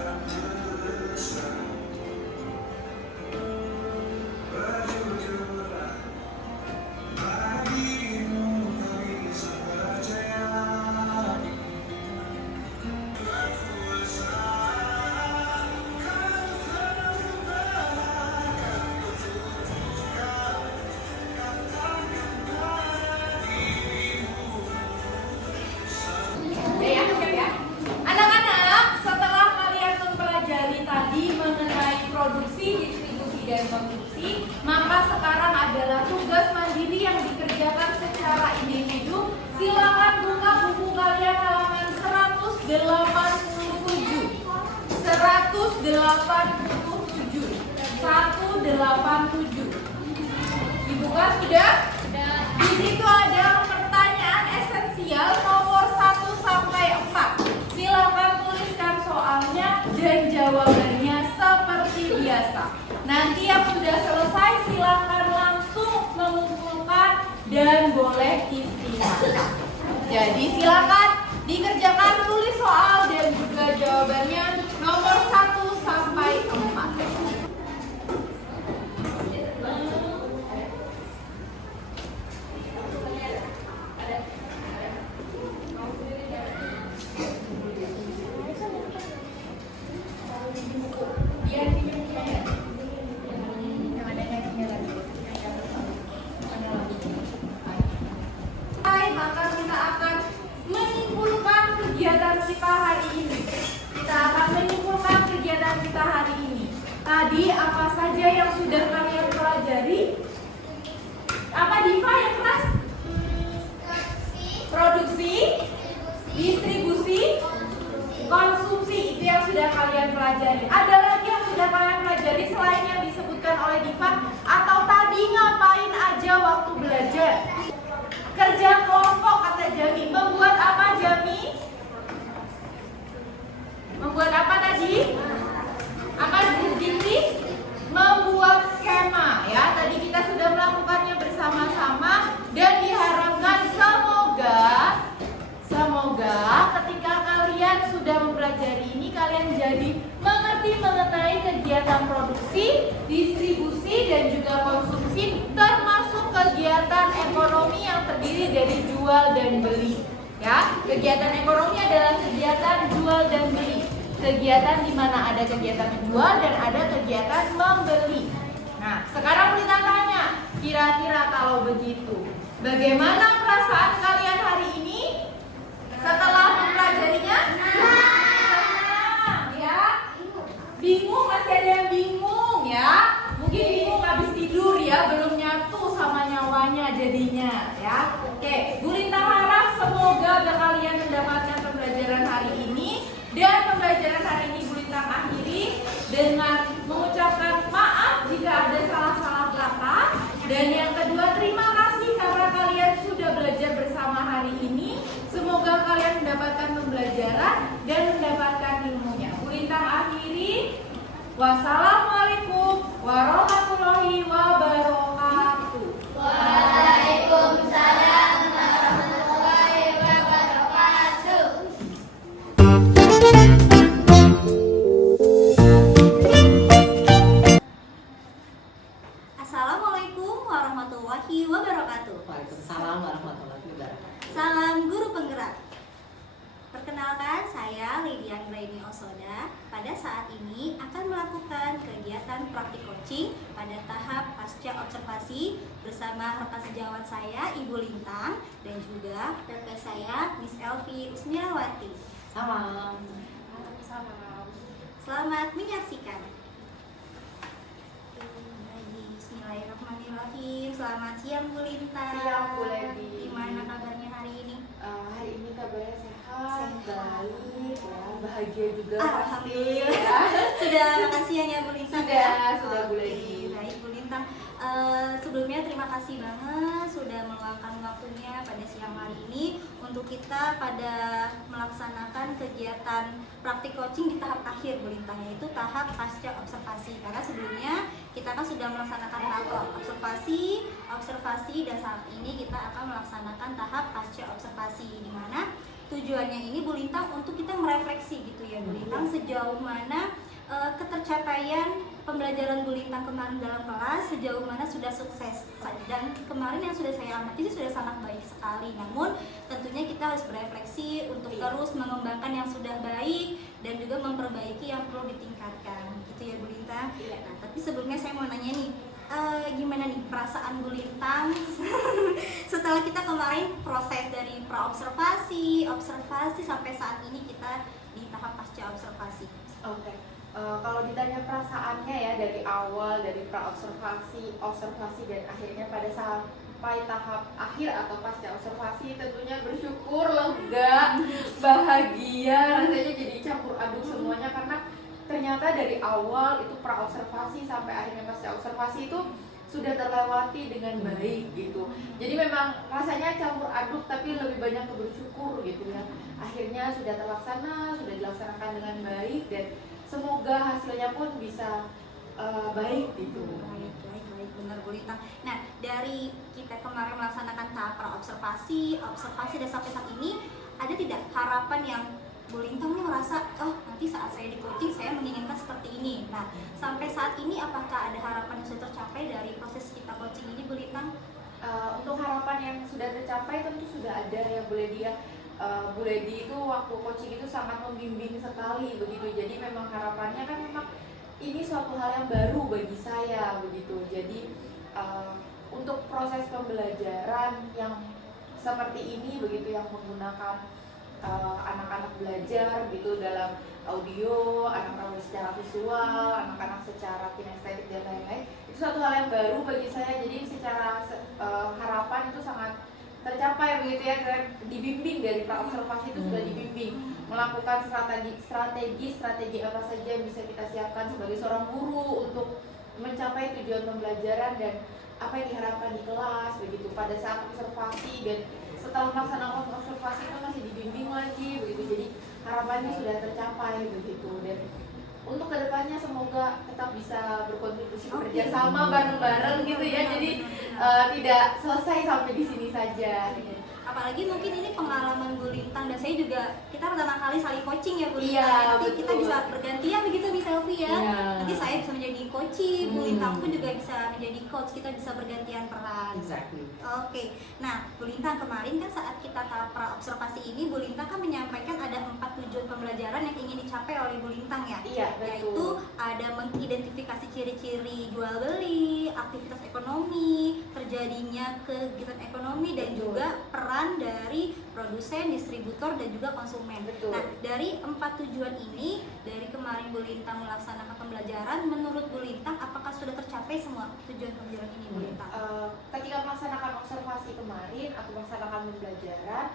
187. Dibuka sudah? Di situ ada pertanyaan esensial nomor 1 sampai 4. Silakan tuliskan soalnya dan jawabannya seperti biasa. Nanti yang sudah selesai silakan langsung mengumpulkan dan boleh istirahat. Jadi silakan dikerjakan, tulis soal dan juga jawabannya nomor 1 sampai 4. Maka kita akan menyimpulkan kegiatan kita hari ini. Tadi apa saja yang sudah kalian pelajari? Apa Diva yang kelas? Produksi, distribusi, konsumsi, itu yang sudah kalian pelajari. Ada lagi yang sudah kalian pelajari selain yang disebutkan oleh Diva? Atau tadi ngapain aja waktu belajar? Kerja kelompok kata Jami. Membuat apa Jami? Membuat apa tadi? Apa Diti? Membuat skema ya. Tadi kita sudah melakukannya bersama-sama dan diharapkan semoga ketika kalian sudah mempelajari ini kalian jadi mengerti mengenai kegiatan produksi, distribusi dan juga konsumsi, termasuk kegiatan ekonomi yang terdiri dari jual dan beli. Ya, kegiatan ekonomi adalah kegiatan jual dan beli. Kegiatan di mana ada kegiatan menjual dan ada kegiatan membeli. Nah, sekarang kita tanya, kira-kira kalau begitu, bagaimana perasaan kalian hari ini setelah mempelajarinya? Senang, ya? Bingung, masih ada yang bingung ya? Mungkin bingung habis tidur ya, belum nyatu sama nyawanya jadinya ya. Oke, Bu Lintang harap semoga kalian mendapatkan pembelajaran hari ini. Dan pembelajaran hari ini Bu Lintang akhiri dengan mengucapkan maaf jika ada salah-salah kata. Dan yang kedua, terima kasih karena kalian sudah belajar bersama hari ini. Semoga kalian mendapatkan pembelajaran dan mendapatkan ilmunya. Bu Lintang akhiri. Wassalamualaikum warahmatullahi wabarakatuh. Waalaikumsalam warahmatullahi wabarakatuh. Assalamualaikum warahmatullahi wabarakatuh. Waalaikumsalam warahmatullahi wabarakatuh. Salam guru penggerak. Perkenalkan, saya Lydia Anggraini Osoda. Pada saat ini akan melakukan kegiatan praktik coaching pada tahap pasca observasi bersama rekan sejawat saya Ibu Lintang dan juga PP saya Miss Elvi Usmirawati. Salam. Selamat menyaksikan. Bismillahirrahmanirrahim. Selamat siang Bu Lintang. Siang, Bu Levi. Gimana kabarnya hari ini? Hari ini kabarnya sehat, Sehat. baik, ya, bahagia juga. Alhamdulillah. pasti, ya. Sudah makan siang ya Bu Lintang? Sudah Bu Oke, Levi. baik Bu Lintang. Sebelumnya terima kasih banget sudah meluangkan waktunya pada siang hari ini untuk kita pada melaksanakan kegiatan praktik coaching di tahap akhir Bu Lintang, yaitu tahap pasca observasi. Karena sebelumnya kita kan sudah melaksanakan tahap observasi dan saat ini kita akan melaksanakan tahap pasca observasi, di mana tujuannya ini Bu Lintang untuk kita merefleksi gitu ya Bu Lintang, sejauh mana ketercapaian pembelajaran Bu Lintang kemarin dalam kelas, sejauh mana sudah sukses. Dan kemarin yang sudah saya amati sih sudah sangat baik sekali. Namun tentunya kita harus berefleksi untuk terus mengembangkan yang sudah baik dan juga memperbaiki yang perlu ditingkatkan gitu ya Bu Lintang. Nah, tapi sebelumnya saya mau nanya nih, gimana nih perasaan Bu Lintang setelah kita kemarin proses dari pra-observasi, observasi sampai saat ini kita di tahap pasca observasi. Oke. Kalau ditanya perasaannya ya dari awal, dari pra-observasi, observasi dan akhirnya pada sampai tahap akhir atau pasca observasi, tentunya bersyukur, lega, bahagia, rasanya jadi campur aduk semuanya karena ternyata dari awal itu pra observasi sampai akhirnya pasca observasi itu sudah terlewati dengan baik gitu. Jadi memang rasanya campur aduk tapi lebih banyak ke bersyukur gitu ya. Akhirnya sudah terlaksana, sudah dilaksanakan dengan baik dan semoga hasilnya pun bisa baik gitu. Baik, benar Bu Lintang. Nah, dari kita kemarin melaksanakan tahap observasi dan sampai saat ini ada tidak harapan yang Bu Lintang nih merasa, oh nanti saat saya di coaching saya menginginkan seperti ini. Nah, sampai saat ini apakah ada harapan yang sudah tercapai dari proses kita coaching ini Bu Lintang? Untuk harapan yang sudah tercapai tentu sudah ada ya Bu Ledi ya. Bu Ledi itu waktu coaching itu sangat membimbing sekali begitu. Jadi memang harapannya kan memang ini suatu hal yang baru bagi saya begitu. Jadi untuk proses pembelajaran yang seperti ini begitu yang menggunakan anak-anak belajar gitu dalam audio, anak-anak secara visual, anak-anak secara kinestetik dan lain-lain, itu suatu hal yang baru bagi saya. Jadi secara harapan itu sangat tercapai begitu ya, dibimbing dari pra observasi itu sudah dibimbing melakukan strategi apa saja yang bisa kita siapkan sebagai seorang guru untuk mencapai tujuan pembelajaran dan apa yang diharapkan di kelas begitu pada saat observasi, dan setelah melaksanakan observasi itu masih dibimbing lagi begitu. Jadi harapannya sudah tercapai begitu, dan untuk kedepannya semoga tetap bisa berkontribusi bekerja sama bareng-bareng gitu ya. Jadi tidak selesai sampai di sini saja. Apalagi mungkin ini pengalaman Bu Lintang dan saya juga, kita pertama kali saling coaching ya Bu Lintang. Iya, Nanti kita betul. bisa bergantian begitu di selfie ya. Iya. Nanti saya bisa menjadi coaching, Bu Lintang pun juga bisa menjadi coach, kita bisa bergantian peran. Exactly. Oke, nah Bu Lintang kemarin kan saat kita tahap pra observasi ini, Bu Lintang kan menyampaikan ada 4 tujuan pembelajaran yang ingin dicapai oleh Bu Lintang ya. Iya, Yaitu betul. ada mengidentifikasi ciri-ciri jual beli, aktivitas ekonomi, terjadinya kegiatan ekonomi, dan Betul. juga peran dari produsen, distributor, dan juga konsumen. Betul. Nah, dari 4 tujuan ini, dari kemarin Bu Lintang melaksanakan pembelajaran, menurut Bu Lintang apakah sudah tercapai semua tujuan pembelajaran ini Bu Lintang? Ketika melaksanakan observasi kemarin, aku melaksanakan pembelajaran,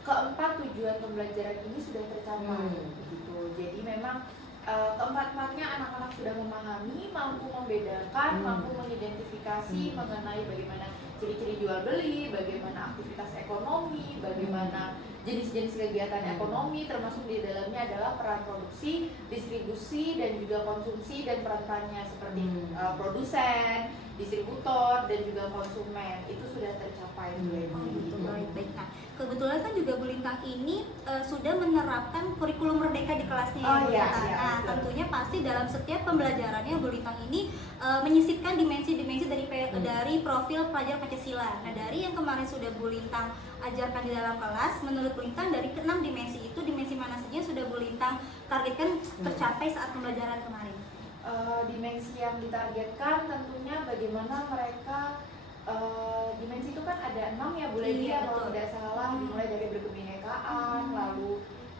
keempat tujuan pembelajaran ini sudah tercapai begitu. Jadi memang keempat-empatnya anak-anak sudah memahami, mampu membedakan, mampu mengidentifikasi mengenai bagaimana ciri-ciri jual beli, bagaimana aktivitas ekonomi, bagaimana jenis-jenis kegiatan ekonomi, termasuk di dalamnya adalah peran produksi, distribusi, dan juga konsumsi, dan peran-perannya seperti produsen, distributor, dan juga konsumen. Itu sudah tercapai. Baik. Nah, kebetulan kan juga Bu Lintang ini sudah menerapkan kurikulum merdeka di kelasnya ya Bu Lintang. Nah, betul. tentunya pasti dalam setiap pembelajarannya Bu Lintang ini menyisipkan dimensi-dimensi dari profil pelajar Pancasila. Nah, dari yang kemarin sudah Bu Lintang ajarkan di dalam kelas, menurut Bu Lintang dari ke-6 dimensi itu, dimensi mana saja sudah Bu Lintang targetkan tercapai saat pembelajaran kemarin? Dimensi yang ditargetkan tentunya bagaimana mereka dimensi itu kan ada 6 ya Bu Ledi Iya, ya, kalau betul. tidak salah, dimulai dari berkebinekaan, lalu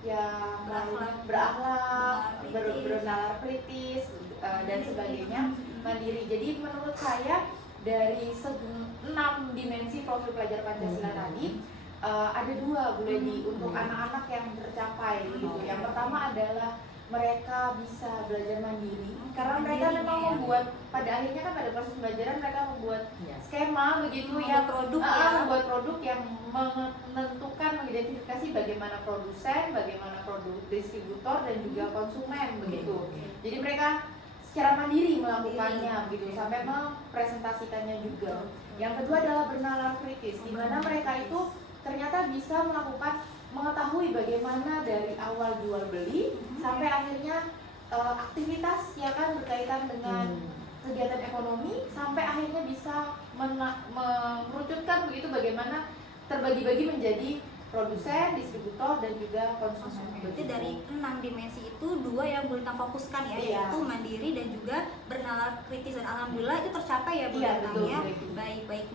yang Berakhlak. berakhlak, Kritis. bernalar kritis, dan sebagainya, mandiri. Jadi menurut saya dari 6 dimensi profil pelajar Pancasila tadi, ada 2 Bu Ledi untuk anak-anak yang tercapai gitu. Yang pertama adalah mereka bisa belajar mandiri karena mereka memang membuat, pada akhirnya kan pada proses pembelajaran mereka membuat skema begitu ya, membuat produk yang menentukan, mengidentifikasi bagaimana produsen, bagaimana produk distributor, dan juga konsumen begitu. Jadi mereka secara mandiri melakukannya begitu sampai mempresentasikannya juga. Yang kedua adalah bernalar kritis, di mana mereka itu ternyata bisa mengetahui bagaimana dari awal jual beli sampai akhirnya aktivitas yang kan berkaitan dengan kegiatan ekonomi, sampai akhirnya bisa mengerucutkan begitu bagaimana terbagi-bagi menjadi produsen, distributor, dan juga konsumen. Berarti dari 6 dimensi itu 2 yang Bu Lintang fokuskan ya, Iya. yaitu mandiri dan juga bernalar kritis, dan alhamdulillah itu tercapai ya Bu Iya, Lintang betul, ya. betul. Baik.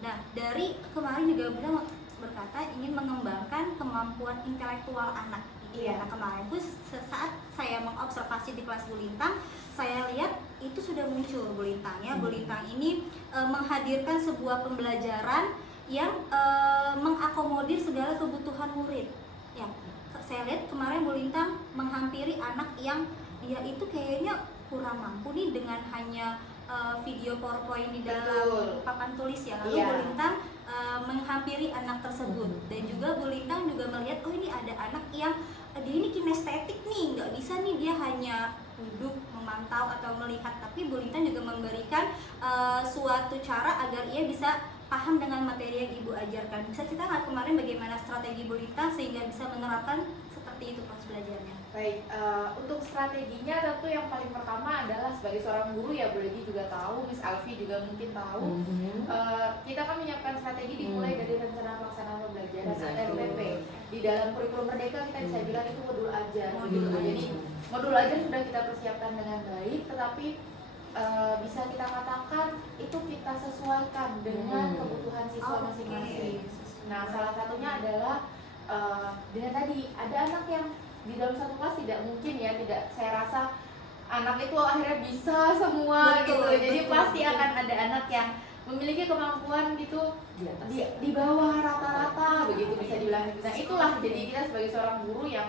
Nah, dari kemarin juga Bu Lintang berkata ingin mengembangkan kemampuan intelektual anak. Iya. Nah, kemarin pun saat saya mengobservasi di kelas Bu Lintang, saya lihat itu sudah muncul Bu Lintang ya. Bu Lintang ini menghadirkan sebuah pembelajaran yang mengakomodir segala kebutuhan murid. Ya, saya lihat kemarin Bu Lintang menghampiri anak yang dia itu kayaknya kurang mampu nih dengan hanya video PowerPoint di dalam Betul. papan tulis ya. Lalu Iya. Bu Lintang menghampiri anak tersebut dan juga Bu Lintang juga melihat oh ini ada anak yang dia ini kinestetik nih, nggak bisa nih dia hanya duduk memantau atau melihat, tapi Bu Lintang juga memberikan suatu cara agar ia bisa paham dengan materi yang Ibu ajarkan. Bisa kita nggak kemarin bagaimana strategi Bu Lintang sehingga bisa menerapkan seperti itu proses belajarnya? Baik, untuk strateginya tentu yang paling pertama adalah sebagai seorang guru ya Bu Lady juga tahu, Miss Alfi juga mungkin tahu. Kita kan menyiapkan strategi dimulai dari rencana pelaksanaan pembelajaran Exactly. RPP. Di dalam kurikulum Merdeka kita bisa bilang itu modul ajar. Modul gitu. ajar. Jadi modul ajar sudah kita persiapkan dengan baik, tetapi bisa kita katakan itu kita sesuaikan dengan kebutuhan siswa Oh, masing-masing. oke. Nah, salah satunya adalah dengan tadi ada anak yang di dalam satu kelas tidak mungkin ya, tidak, saya rasa anak itu akhirnya bisa semua Betul, gitu. Jadi betul, pasti betul. akan ada anak yang memiliki kemampuan gitu Di atas. di bawah rata-rata begitu bisa dibilang. Nah, itulah jadi kita sebagai seorang guru yang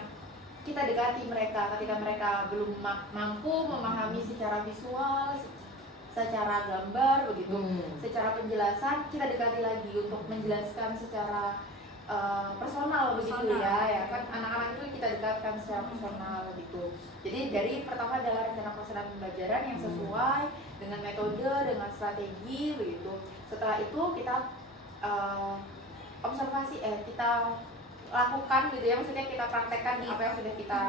kita dekati mereka ketika mereka belum mampu memahami secara visual, secara gambar begitu, secara penjelasan kita dekati lagi untuk menjelaskan secara personal begitu Personal. ya kan anak-anak itu kita dekatkan secara personal gitu. Jadi dari pertama adalah rencana pelaksanaan pembelajaran yang sesuai dengan metode, dengan strategi begitu. Setelah itu kita observasi, kita lakukan gitu ya, maksudnya kita praktekkan apa yang sudah kita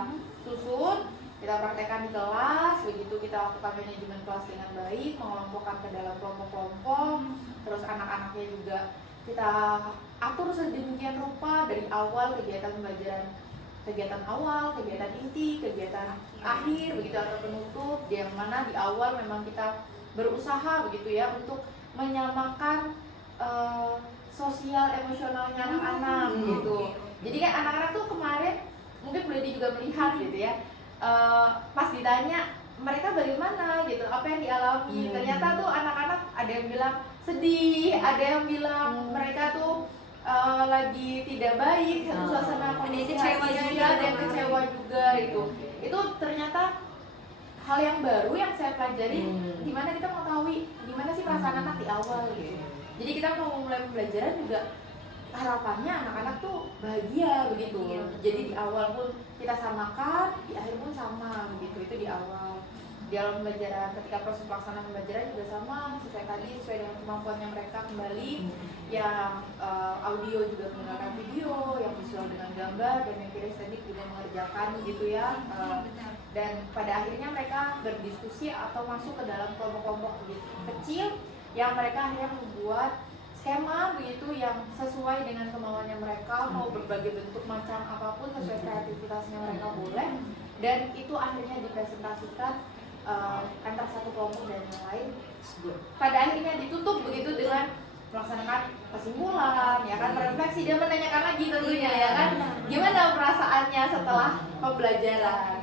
susun, kita praktekkan di kelas begitu, kita lakukan manajemen kelas dengan baik, mengelompokkan ke dalam kelompok-kelompok, terus anak-anaknya juga kita atur sedemikian rupa dari awal kegiatan pembelajaran, kegiatan awal, kegiatan inti, kegiatan akhir begitu atau penutup, yang mana di awal memang kita berusaha begitu ya untuk menyamakan sosial emosionalnya anak-anak gitu. Jadi kan anak-anak tuh kemarin mungkin boleh juga melihat gitu ya, pas ditanya mereka bagaimana gitu, apa yang dialami, ternyata tuh anak-anak ada yang bilang sedih, ada yang bilang mereka tuh lagi tidak baik, suasana kondisi kecewa hatinya, juga, ya, ada yang kecewa juga gitu. Itu ternyata hal yang baru yang saya pelajari, dimana kita mengetahui gimana sih perasaan anak di awal gitu. Jadi kita mau mulai pembelajaran juga harapannya anak-anak tuh bahagia begitu. Iya, betul. Jadi di awal pun kita samakan, di akhir pun sama begitu. Itu di awal. Di dalam pembelajaran, ketika proses pelaksanaan pembelajaran juga sama, sesuai tadi, sesuai dengan kemampuannya mereka kembali. Yang audio juga menggunakan video, yang visual dengan gambar, dan yang kinestetik juga mengerjakan gitu ya. Benar. Dan pada akhirnya mereka berdiskusi atau masuk ke dalam kelompok-kelompok kecil yang mereka akhirnya membuat skema begitu yang sesuai dengan kemauannya mereka, mau berbagai bentuk macam apapun sesuai kreativitasnya mereka boleh, dan itu akhirnya dipresentasikan antara satu kelompok dan yang lain. Pada akhirnya ditutup begitu dengan melaksanakan kesimpulan, ya kan, refleksi, dia menanyakan lagi tentunya ya kan, gimana perasaannya setelah pembelajaran.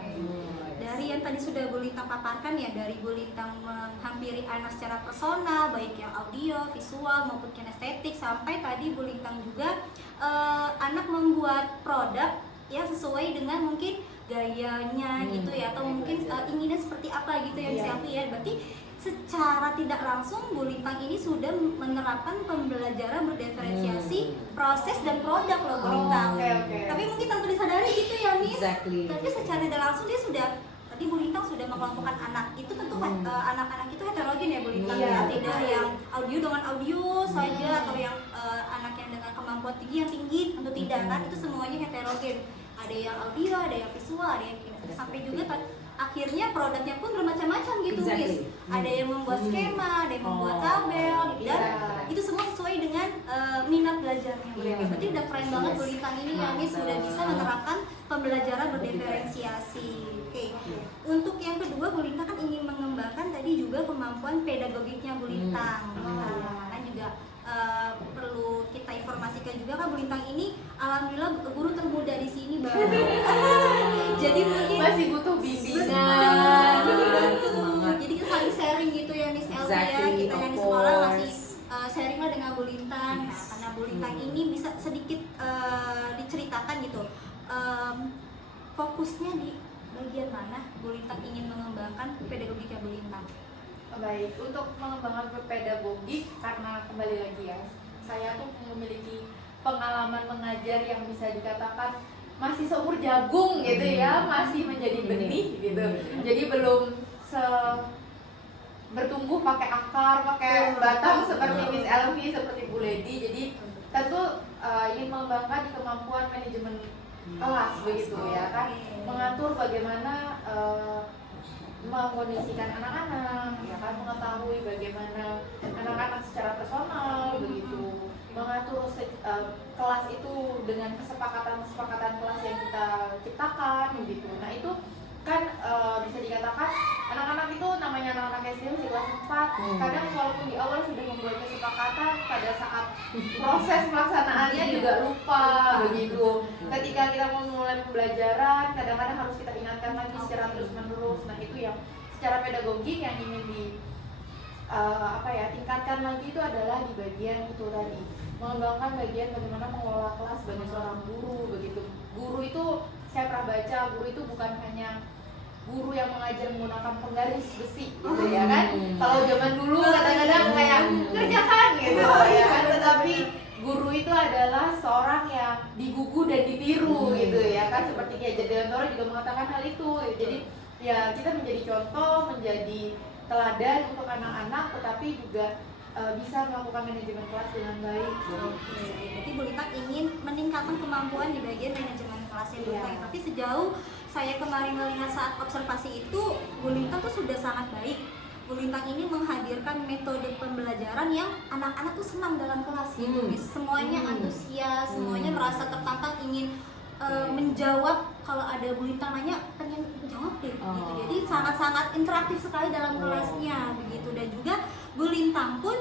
Dari yang tadi sudah Bu Lintang paparkan ya, dari Bu Lintang menghampiri anak secara personal, baik yang audio, visual maupun kinestetik, sampai tadi Bu Lintang juga anak membuat produk ya sesuai dengan mungkin gayanya gitu ya, atau mungkin inginnya seperti apa gitu ya, Iya. misalnya ya. Berarti secara tidak langsung Bu Lintang ini sudah menerapkan pembelajaran berdiferensiasi proses dan produk loh Bu Lintang. Oke. Tapi mungkin tanpa disadari gitu ya Miss. Exactly. Tapi secara tidak langsung dia sudah, tadi Bu Lintang sudah mengelompokkan anak. Itu tentu anak-anak itu heterogen ya Bu Lintang Iya, ya. Tidak betul. yang audio dengan audio saja, atau yang anak yang dengan kemampuan tinggi yang tinggi, tentu tidak kan. Itu semuanya heterogen. Ada yang audio, ada yang visual, ada yang kinestetik. Sampai juga akhirnya produknya pun bermacam-macam gitu Miss. Exactly. Ada yang membuat skema, ada yang membuat tabel, dan Iya. itu semua sesuai dengan minat belajarnya mereka. Iya. Berarti udah keren banget Bu Lintang ini ya Miss, sudah bisa menerapkan pembelajaran berdiferensiasi. Oke. Untuk yang kedua, Bu Lintang kan ingin mengembangkan tadi juga kemampuan pedagogiknya Bu Lintang. Karena juga perlu kita informasikan juga kan Bu Lintang ini alhamdulillah guru termuda di sini Bang. Jadi mungkin Masih butuh bimbingan. Betul. Semangat. Jadi kita saling sharing gitu ya Miss Elvi ya. Exactly, Kita yang di of sekolah course. masih sharing lah dengan Bu Lintang. Nah, karena Bu Lintang ini bisa sedikit diceritakan gitu. Fokusnya di bagian mana Bu Lintang ingin mengembangkan pedagogika Bu Lintang? Baik, untuk mengembangkan pedagogik karena kembali lagi ya, saya tuh memiliki pengalaman mengajar yang bisa dikatakan masih seumur jagung gitu ya, masih menjadi benih gitu. Jadi belum bertumbuh pakai akar, pakai batang seperti Miss Elvi, seperti Bu Lady. Jadi tentu ingin mengembangkan di kemampuan manajemen kelas begitu ya kan, mengatur bagaimana mengkondisikan anak-anak, ya kan, mengetahui bagaimana anak-anak secara personal begitu, mengatur kelas itu dengan kesepakatan kelas yang kita ciptakan begitu. Nah itu kan bisa dikatakan anak-anak itu namanya anak-anak SD masih kelas 4, kadang walaupun di awal sudah membuat kesepakatan, pada saat proses pelaksanaannya juga lupa begitu. Ketika kita mau mulai pembelajaran, kadang-kadang harus kita ingatkan lagi secara terus-menerus. Nah itu yang secara pedagogik yang ingin tingkatkan lagi itu adalah di bagian itu tadi, mengembangkan bagian bagaimana mengelola kelas sebagai seorang guru begitu. Guru itu saya pernah baca, guru itu bukan hanya guru yang mengajar menggunakan penggaris besi gitu ya kan. Kalau zaman dulu kadang-kadang kayak kerjakan gitu ya kan, tetapi guru itu adalah seorang yang digugu dan ditiru gitu ya kan, seperti Ki Hajar Dewantara juga mengatakan hal itu. Jadi ya kita menjadi contoh, menjadi teladan untuk anak-anak, tetapi juga bisa melakukan manajemen kelas dengan baik. Oke, berarti Bu Lintang ingin meningkatkan kemampuan di bagian manajemen kelasnya Bu Lintang. Tapi sejauh saya kemarin melihat saat observasi itu, Bu Lintang tuh sudah sangat baik. Bu Lintang ini menghadirkan metode pembelajaran yang anak-anak tuh senang dalam kelas gitu. Semuanya antusias, semuanya merasa tertantang ingin menjawab. Kalau ada Bu Lintang nanya, pengen jawab deh gitu. Jadi sangat-sangat interaktif sekali dalam kelasnya begitu. Dan juga Bu Lintang pun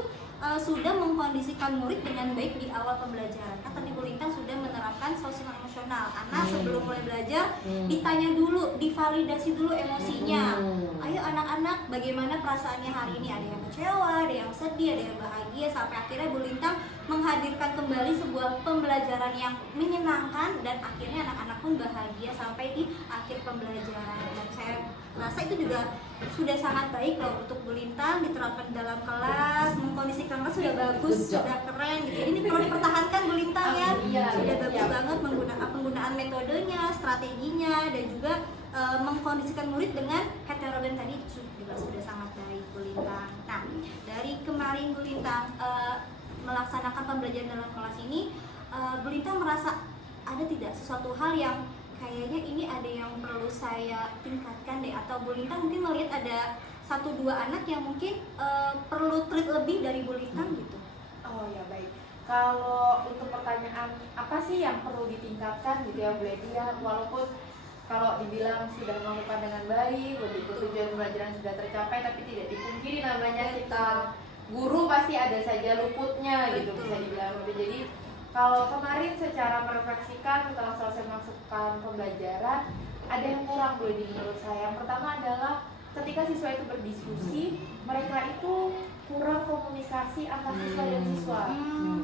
sudah mengkondisikan murid dengan baik di awal pembelajaran. Kan tadi Bu Lintang sudah menerapkan sosial emosional. Anak sebelum mulai belajar ditanya dulu, divalidasi dulu emosinya. Ayo anak-anak, bagaimana perasaannya hari ini? Ada yang kecewa, ada yang sedih, ada yang bahagia. Sampai akhirnya Bu Lintang menghadirkan kembali sebuah pembelajaran yang menyenangkan, dan akhirnya anak-anak pun bahagia sampai di akhir pembelajaran. Dan saya rasa itu juga sudah sangat baik loh untuk Bu Lintang diterapkan dalam kelas, mengkondisikan kelas sudah bagus, sudah keren gitu. Ini perlu dipertahankan Bu Lintang ya. Sudah bagus banget penggunaan metodenya, strateginya, dan juga mengkondisikan murid dengan heterogen tadi juga sudah sangat baik Bu Lintang. Nah, dari kemarin Bu Lintang melaksanakan pembelajaran dalam kelas ini, Bu Lintang merasa ada tidak sesuatu hal yang kayaknya ini ada yang perlu saya tingkatkan deh, atau Bu Lintang mungkin melihat ada 1-2 anak yang mungkin perlu treat lebih dari Bu Lintang gitu? Oh ya baik. Kalau untuk pertanyaan apa sih yang perlu ditingkatkan gitu ya Bu Lady ya, walaupun kalau dibilang sudah melakukan dengan baik, begitu tujuan pembelajaran sudah tercapai, tapi tidak dipungkiri namanya kita guru pasti ada saja luputnya gitu, bisa dibilang. Jadi kalau kemarin secara merefleksikan setelah selesai melakukan pembelajaran, ada yang kurang Bu Lady menurut saya. Yang pertama adalah ketika siswa itu berdiskusi, mereka itu kurang komunikasi antar siswa dan siswa.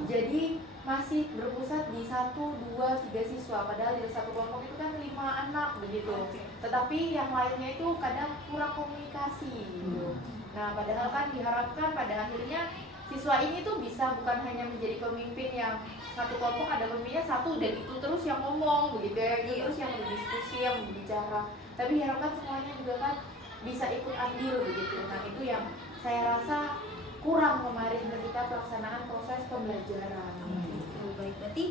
Jadi masih berpusat di 1, 2, 3 siswa, padahal di satu kelompok itu kan 5 anak begitu. Tetapi yang lainnya itu kadang kurang komunikasi gitu. Nah, padahal kan diharapkan pada akhirnya siswa ini tuh bisa bukan hanya menjadi pemimpin yang satu kelompok ada pemimpinnya satu dan itu terus yang ngomong begitu ya, itu terus yang berdiskusi, yang berbicara. Tapi diharapkan semuanya juga kan bisa ikut andil begitu. Nah, itu yang saya rasa kurang kemarin ketika pelaksanaan proses pembelajaran. Baik, berarti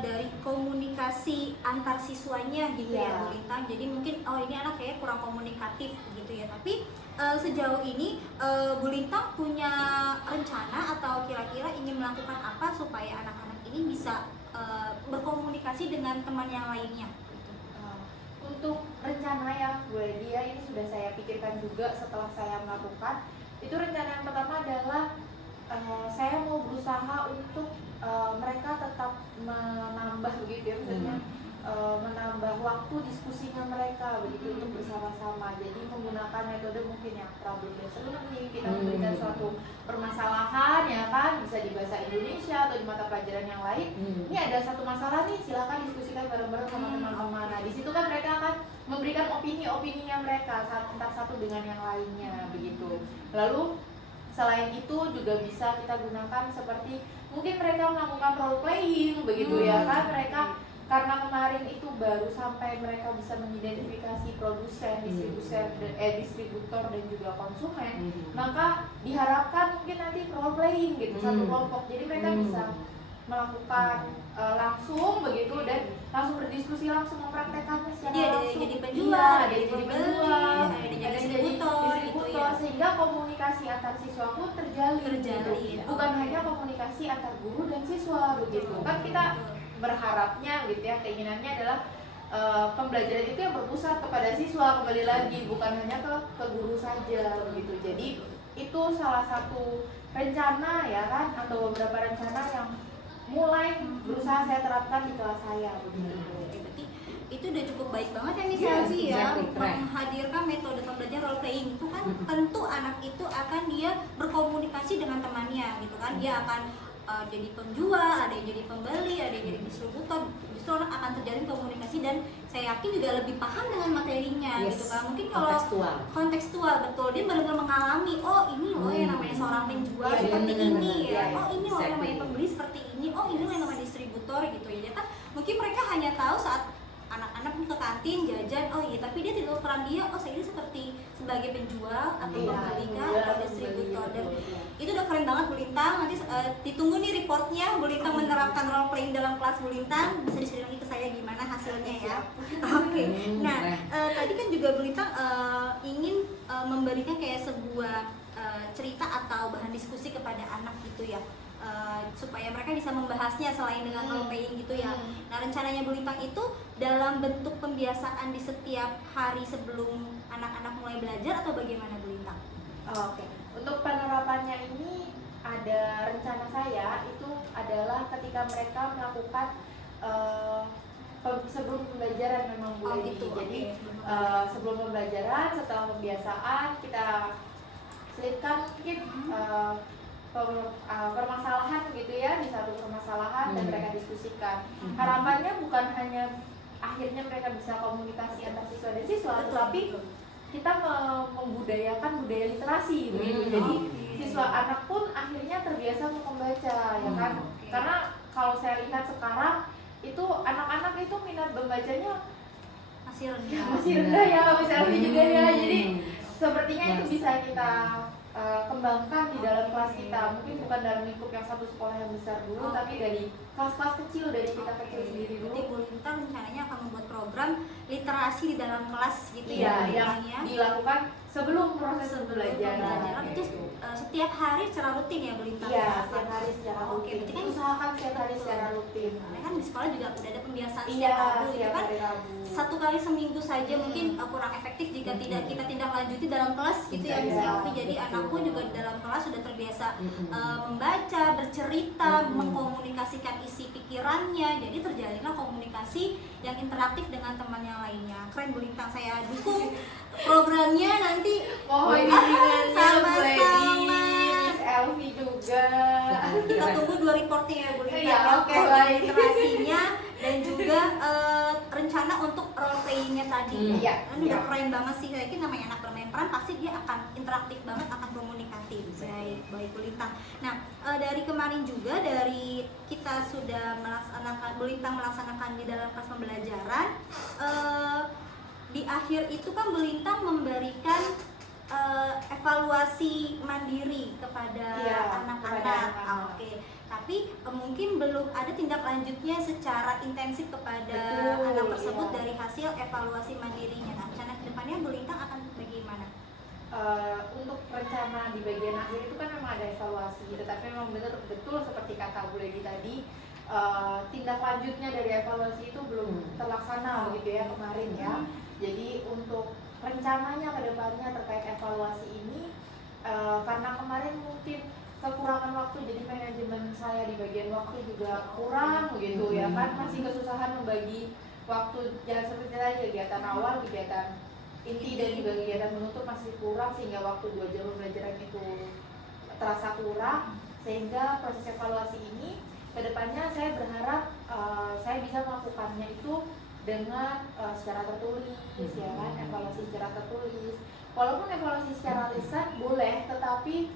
dari komunikasi antar siswanya gitu ya Bu Lintang. Jadi mungkin ini anak kayak kurang komunikatif gitu ya. Tapi sejauh ini Bu Lintang punya rencana atau kira-kira ingin melakukan apa supaya anak-anak ini bisa berkomunikasi dengan teman yang lainnya? Untuk rencana ya Bu Lady ya, ini sudah saya pikirkan juga setelah saya melakukan. Itu rencana yang pertama adalah saya mau berusaha untuk mereka tetap menambah begitu ya, maksudnya menambah waktu diskusinya mereka begitu untuk bersama-sama. Jadi menggunakan metode mungkin yang problem based learning, kita memberikan suatu permasalahan ya kan, bisa di bahasa Indonesia atau di mata pelajaran yang lain. Ini ada satu masalah nih, silakan diskusikan bareng-bareng sama teman-teman. Nah, di situ kan mereka akan memberikan opini-opininya mereka antara satu dengan yang lainnya begitu. Lalu selain itu juga bisa kita gunakan seperti mungkin mereka melakukan role playing begitu ya kan, mereka karena kemarin itu baru sampai mereka bisa mengidentifikasi produsen, distributor dan juga konsumen, maka diharapkan mungkin nanti role playing gitu satu kelompok, jadi mereka bisa melakukan langsung begitu dan langsung berdiskusi, langsung mempraktekannya secara Jadi ada langsung. jadi penjual, Iya, ada jadi pembeli, penjual, ada jadi distributor gitu ya. sehingga komunikasi antar siswa pun terjalin. Terjalin. Gitu. Bukan hanya komunikasi antar guru dan siswa begitu. Kan kita berharapnya gitu ya, keinginannya adalah pembelajaran itu yang berpusat kepada siswa kembali lagi, bukan hanya ke guru saja begitu. Jadi itu salah satu rencana ya kan, atau beberapa rencana yang mulai berusaha saya terapkan di kelas saya begitu. Oke, berarti itu udah cukup baik banget ya Miss Yes, Elvi ya, exactly, correct. menghadirkan metode pembelajaran role playing itu kan tentu anak itu akan dia berkomunikasi dengan temannya gitu kan, dia akan jadi penjual, ada yang jadi pembeli, ada yang jadi distributor, justru orang akan terjalin komunikasi dan saya yakin juga lebih paham dengan materinya Yes, gitu kan. Mungkin kalau kontekstual betul, dia benar-benar mengalami, oh ini loh yang namanya seorang penjual Iya, seperti benar, ini benar. ya, Iya, oh ini loh yang namanya exactly. pembeli seperti ini, oh ini loh yang namanya distributor gitu ya kan. Mungkin mereka hanya tahu saat anak-anak ke kantin jajan, oh iya, tapi dia tidak tahu peran dia, oh saya ini seperti sebagai penjual atau Iya, pembeli kah penjual atau atau distributor. Dan pembeli, betul. itu udah keren banget Bu Lintang. Nanti ditunggu nih reportnya Bu Lintang menerapkan role playing dalam kelas Bu Lintang, bisa di-share lagi ke saya gimana hasilnya ya. Oke. Nah, tadi kan juga Bu Lintang ingin memberikan kayak sebuah cerita atau bahan diskusi kepada anak gitu ya. Supaya mereka bisa membahasnya selain dengan role playing gitu ya. Nah, rencananya Bu Lintang itu dalam bentuk pembiasaan di setiap hari sebelum anak-anak mulai belajar atau bagaimana Bu Lintang? Oke, untuk penerapannya ini ada rencana saya itu adalah ketika mereka melakukan sebelum pembelajaran memang Bu Oh, Leni. gitu, Jadi oke. sebelum pembelajaran, setelah pembiasaan kita selipkan mungkin permasalahan gitu ya, di satu permasalahan dan mereka diskusikan. Harapannya bukan hanya akhirnya mereka bisa komunikasi antar siswa dan siswa, tetapi kita membudayakan budaya literasi begitu. Jadi siswa anak pun akhirnya terbiasa untuk membaca ya kan. Karena kalau saya lihat sekarang itu anak-anak itu minat membacanya Masih rendah. masih rendah ya, Mas Elvi juga ya. Jadi sepertinya itu bisa kita kembangkan di dalam kelas kita, mungkin bukan dalam lingkup yang satu sekolah yang besar dulu, tapi dari kelas-kelas kecil, dari kita kecil sendiri Jadi dulu. Bu Lintang rencananya akan membuat program literasi di dalam kelas gitu Iya, ya Bu yang Lintang ya. dilakukan sebelum proses Sebelum pembelajaran. pembelajaran itu setiap hari secara rutin ya Bu Lintang? Iya, setiap hari secara Oke, rutin. berarti kan Usahakan setiap hari secara rutin. Karena kan di sekolah juga udah ada pembiasaan Iya, setiap Rabu gitu setiap kan. hari Rabu. Satu kali seminggu saja mungkin kurang efektif jika tidak kita tindak lanjuti dalam kelas gitu ya Miss Iya, Elvi. Jadi betul. anakku juga di dalam kelas sudah terbiasa membaca, bercerita, mengkomunikasikan isi pikirannya. Jadi terjalinlah komunikasi yang interaktif dengan teman yang lainnya. Keren Bu Lintang, saya dukung programnya nanti. Mohon bimbingannya Sama-sama. Bu Leni, Miss Elvi juga. Kita tunggu 2 reportnya ya Bu Lintang Iya, ya, oke, program baik. literasinya dan juga rencana untuk role playing-nya tadi. Iya, Kan udah iya. keren banget sih, saya yakin namanya anak bermain peran pasti dia akan interaktif banget, akan komunikatif. Baik Bu Lintang. Nah, dari kemarin juga dari kita sudah melaksanakan Bu Lintang melaksanakan di dalam kelas pembelajaran, di akhir itu kan Bu Lintang memberikan evaluasi mandiri kepada Iya, anak-anak. kepada anak-anak. Oke. Tapi mungkin belum ada tindak lanjutnya secara intensif kepada Betul, anak tersebut iya. dari hasil evaluasi mandirinya. Nah, rencana kedepannya Bu Lintang akan bagaimana? Untuk rencana di bagian akhir itu kan memang ada evaluasi, tetapi memang betul seperti kata Bu Leni tadi, tindak lanjutnya dari evaluasi itu belum terlaksana begitu ya kemarin ya. Jadi untuk rencananya ke depannya terkait evaluasi ini, karena kemarin mungkin kekurangan waktu, jadi manajemen saya di bagian waktu juga kurang begitu ya kan, masih kesusahan membagi waktu. Jangan seperti tadi kegiatan awal, kegiatan inti dan juga kegiatan menutup masih kurang, sehingga waktu 2 jam pembelajaran itu terasa kurang. Sehingga proses evaluasi ini kedepannya saya berharap saya bisa melakukannya itu dengan secara tertulis, ya kan, evaluasi secara tertulis. Walaupun evaluasi secara lisan boleh, tetapi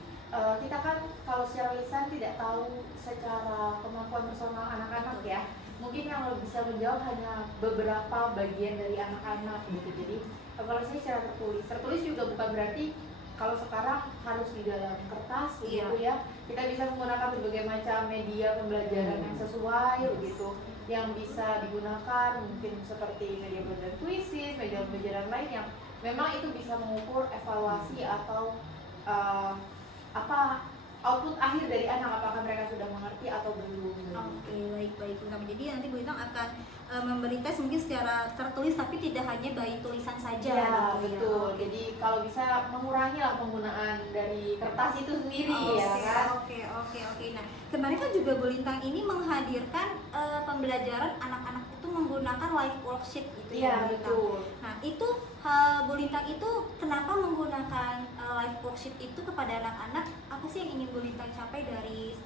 kita kan kalau secara lisan tidak tahu secara kemampuan personal anak-anak ya. Mungkin yang bisa menjawab hanya beberapa bagian dari anak-anak gitu. Jadi evaluasi secara tertulis. Tertulis juga bukan berarti kalau sekarang harus di dalam kertas gitu ya. Kita bisa menggunakan berbagai macam media pembelajaran yang sesuai begitu, yang bisa digunakan mungkin seperti media pembelajaran kuisis, media pembelajaran lain yang memang itu bisa mengukur evaluasi atau apa output akhir dari anak, apakah mereka sudah mengerti atau belum. Oke, baik. Jadi nanti Bu Lintang akan memberi tes mungkin secara tertulis tapi tidak hanya by tulisan saja. Ya, gitu betul. Oke. Jadi kalau bisa mengurangi lah penggunaan dari kertas itu sendiri ya kan. Oke. Nah, kemarin kan juga Bu Lintang ini menghadirkan pembelajaran anak-anak itu menggunakan live worksheet gitu Iya, Bu Lintang. betul. Nah, itu Bu Lintang itu kenapa menggunakan live worksheet itu kepada anak-anak? Apa sih yang ingin Bu Lintang capai dari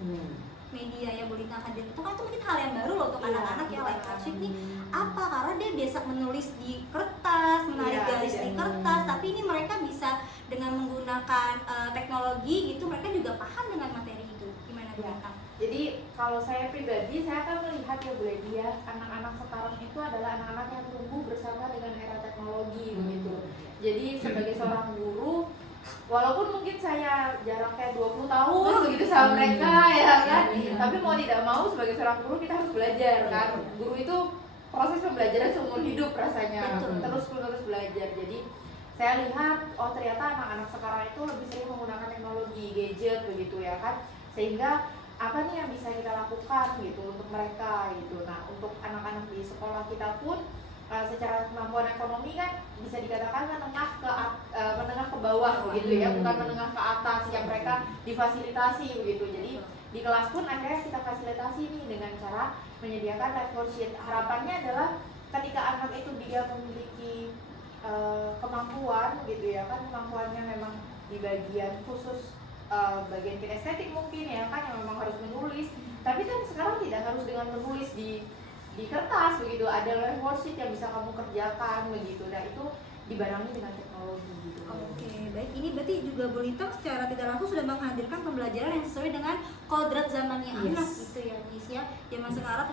media yang Bu Lintang hadir? Itu kan itu mungkin hal yang baru loh untuk Iya, anak-anak ya, live betul. worksheet nih. Apa? Karena dia biasa menulis di kertas, menarik Iya, garis di iya. kertas, tapi ini mereka bisa dengan menggunakan teknologi gitu, mereka juga paham dengan materi itu. Gimana Bu Iya. Lintang? Jadi kalau saya pribadi, saya akan melihat ya Bu Lady ya, anak-anak sekarang itu adalah anak-anak yang tumbuh bersama dengan era teknologi begitu. Jadi sebagai seorang guru, walaupun mungkin saya jarak kayak 20 tahun begitu sama mereka ya kan, tapi mau tidak mau sebagai seorang guru kita harus belajar kan. Guru itu proses pembelajaran seumur hidup rasanya, Betul. terus belajar. Jadi saya lihat, oh ternyata anak-anak sekarang itu lebih sering menggunakan teknologi, gadget begitu ya kan, sehingga apa nih yang bisa kita lakukan gitu untuk mereka gitu. Nah, untuk anak-anak di sekolah kita pun secara kemampuan ekonomi kan bisa dikatakan menengah ke bawah begitu ya, bukan menengah ke atas yang mereka difasilitasi begitu. Jadi di kelas pun akhirnya kita fasilitasi nih dengan cara menyediakan live worksheet. Harapannya adalah ketika anak itu dia memiliki kemampuan gitu ya kan, kemampuannya memang di bagian khusus bagian kinestetik mungkin ya kan, yang memang harus menulis, tapi kan sekarang tidak harus dengan menulis di kertas begitu, ada live worksheet yang bisa kamu kerjakan begitu. Nah itu dibarengi dengan teknologi gitu. Oke, baik. Ini berarti juga Bu Lintang secara tidak langsung sudah menghadirkan pembelajaran yang sesuai dengan kodrat zamannya anak gitu ya, Miss ya. Zaman sekarang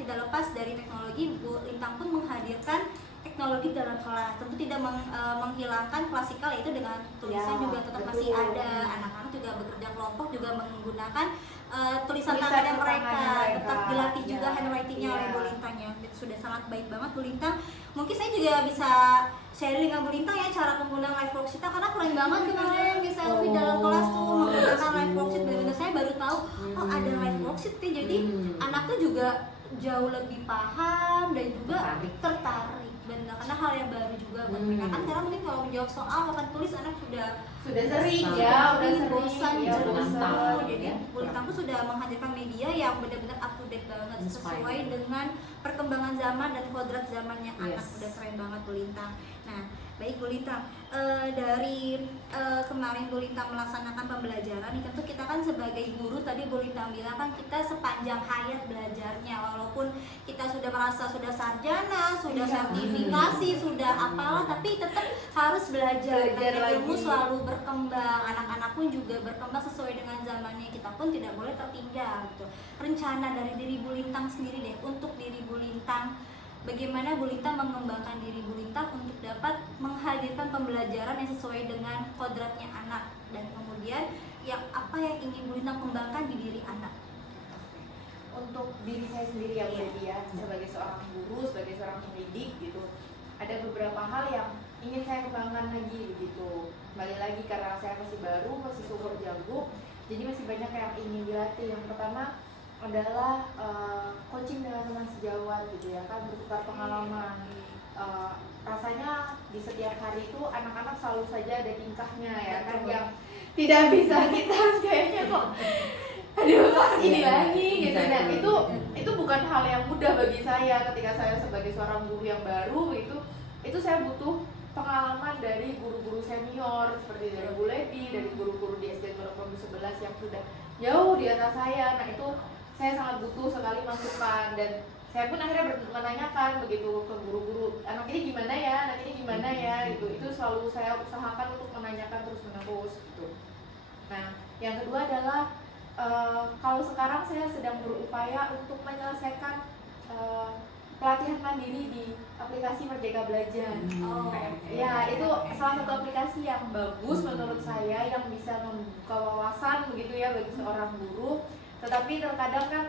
tidak lepas dari teknologi, Bu Lintang pun menghadirkan teknologi dalam kelas. Tentu tidak menghilangkan klasikal, yaitu dengan tulisan juga tetap masih ada. Anak-anak juga bekerja kelompok juga menggunakan tulisan tangannya mereka, tetap dilatih juga handwritingnya oleh Bu Lintang ya. Itu sudah sangat baik banget Bu Lintang. Mungkin saya juga bisa sharing dengan Bu Lintang ya cara penggunaan live worksheet, karena keren banget kemarin di selfie dalam kelas tuh menggunakan live worksheet. Benar-benar saya baru tahu oh ada live worksheet ya. Jadi anak tuh juga jauh lebih paham dan juga tertarik. Benar, karena hal yang baru juga buat mereka kan, karena mungkin kalau menjawab soal papan tulis anak sudah sering ya, udah sering bosan ya, jenuh. Jadi ya. Bu Lintang tuh sudah menghadirkan media yang benar-benar up to date banget, sesuai dengan perkembangan zaman dan kodrat zamannya anak. Udah keren banget Bu Lintang. Nah, baik Bu Lintang, dari kemarin Bu Lintang melaksanakan pembelajaran nih, tentu kita kan sebagai guru, tadi Bu Lintang bilang kan kita sepanjang hayat belajarnya, walaupun kita sudah merasa sudah sarjana, sudah sertifikasi, sudah apalah, tapi tetap harus belajar ilmu lagi. selalu berkembang. Anak-anak pun juga berkembang sesuai dengan zamannya, kita pun tidak boleh tertinggal gitu. Rencana dari diri Bu Lintang sendiri deh, untuk diri Bu Lintang, bagaimana Bu Lintang mengembangkan diri Bu Lintang untuk dapat menghadirkan pembelajaran yang sesuai dengan kodratnya anak, dan kemudian yang apa yang ingin Bu Lintang kembangkan di diri anak? Untuk diri saya sendiri ya Bu Lady ya, sebagai seorang guru, sebagai seorang pendidik gitu, ada beberapa hal yang ingin saya kembangkan lagi begitu. Kembali lagi karena saya masih baru, masih sumur jago, jadi masih banyak yang ingin dilatih. Yang pertama adalah coaching dengan teman sejawat gitu ya kan, bertukar pengalaman. Rasanya di setiap hari itu anak-anak selalu saja ada tingkahnya ya kan, yang tidak bisa kita kayaknya kok aduh ini lagi gitu. Nah itu bukan hal yang mudah bagi saya ketika saya sebagai seorang guru yang baru. Itu saya butuh pengalaman dari guru-guru senior seperti dari Bu Lady, dari guru-guru di SD Pondok 11 yang sudah jauh di atas saya. Nah itu saya sangat butuh sekali masukan, dan saya pun akhirnya menanyakan begitu ke guru-guru, anak ini gimana ya gitu. Itu selalu saya usahakan untuk menanyakan terus menerus gitu. Nah yang kedua adalah kalau sekarang saya sedang berupaya untuk menyelesaikan pelatihan mandiri di aplikasi Merdeka Belajar. Ya itu salah satu aplikasi yang bagus menurut saya, yang bisa membuka wawasan begitu ya bagi seorang guru. Tetapi terkadang kan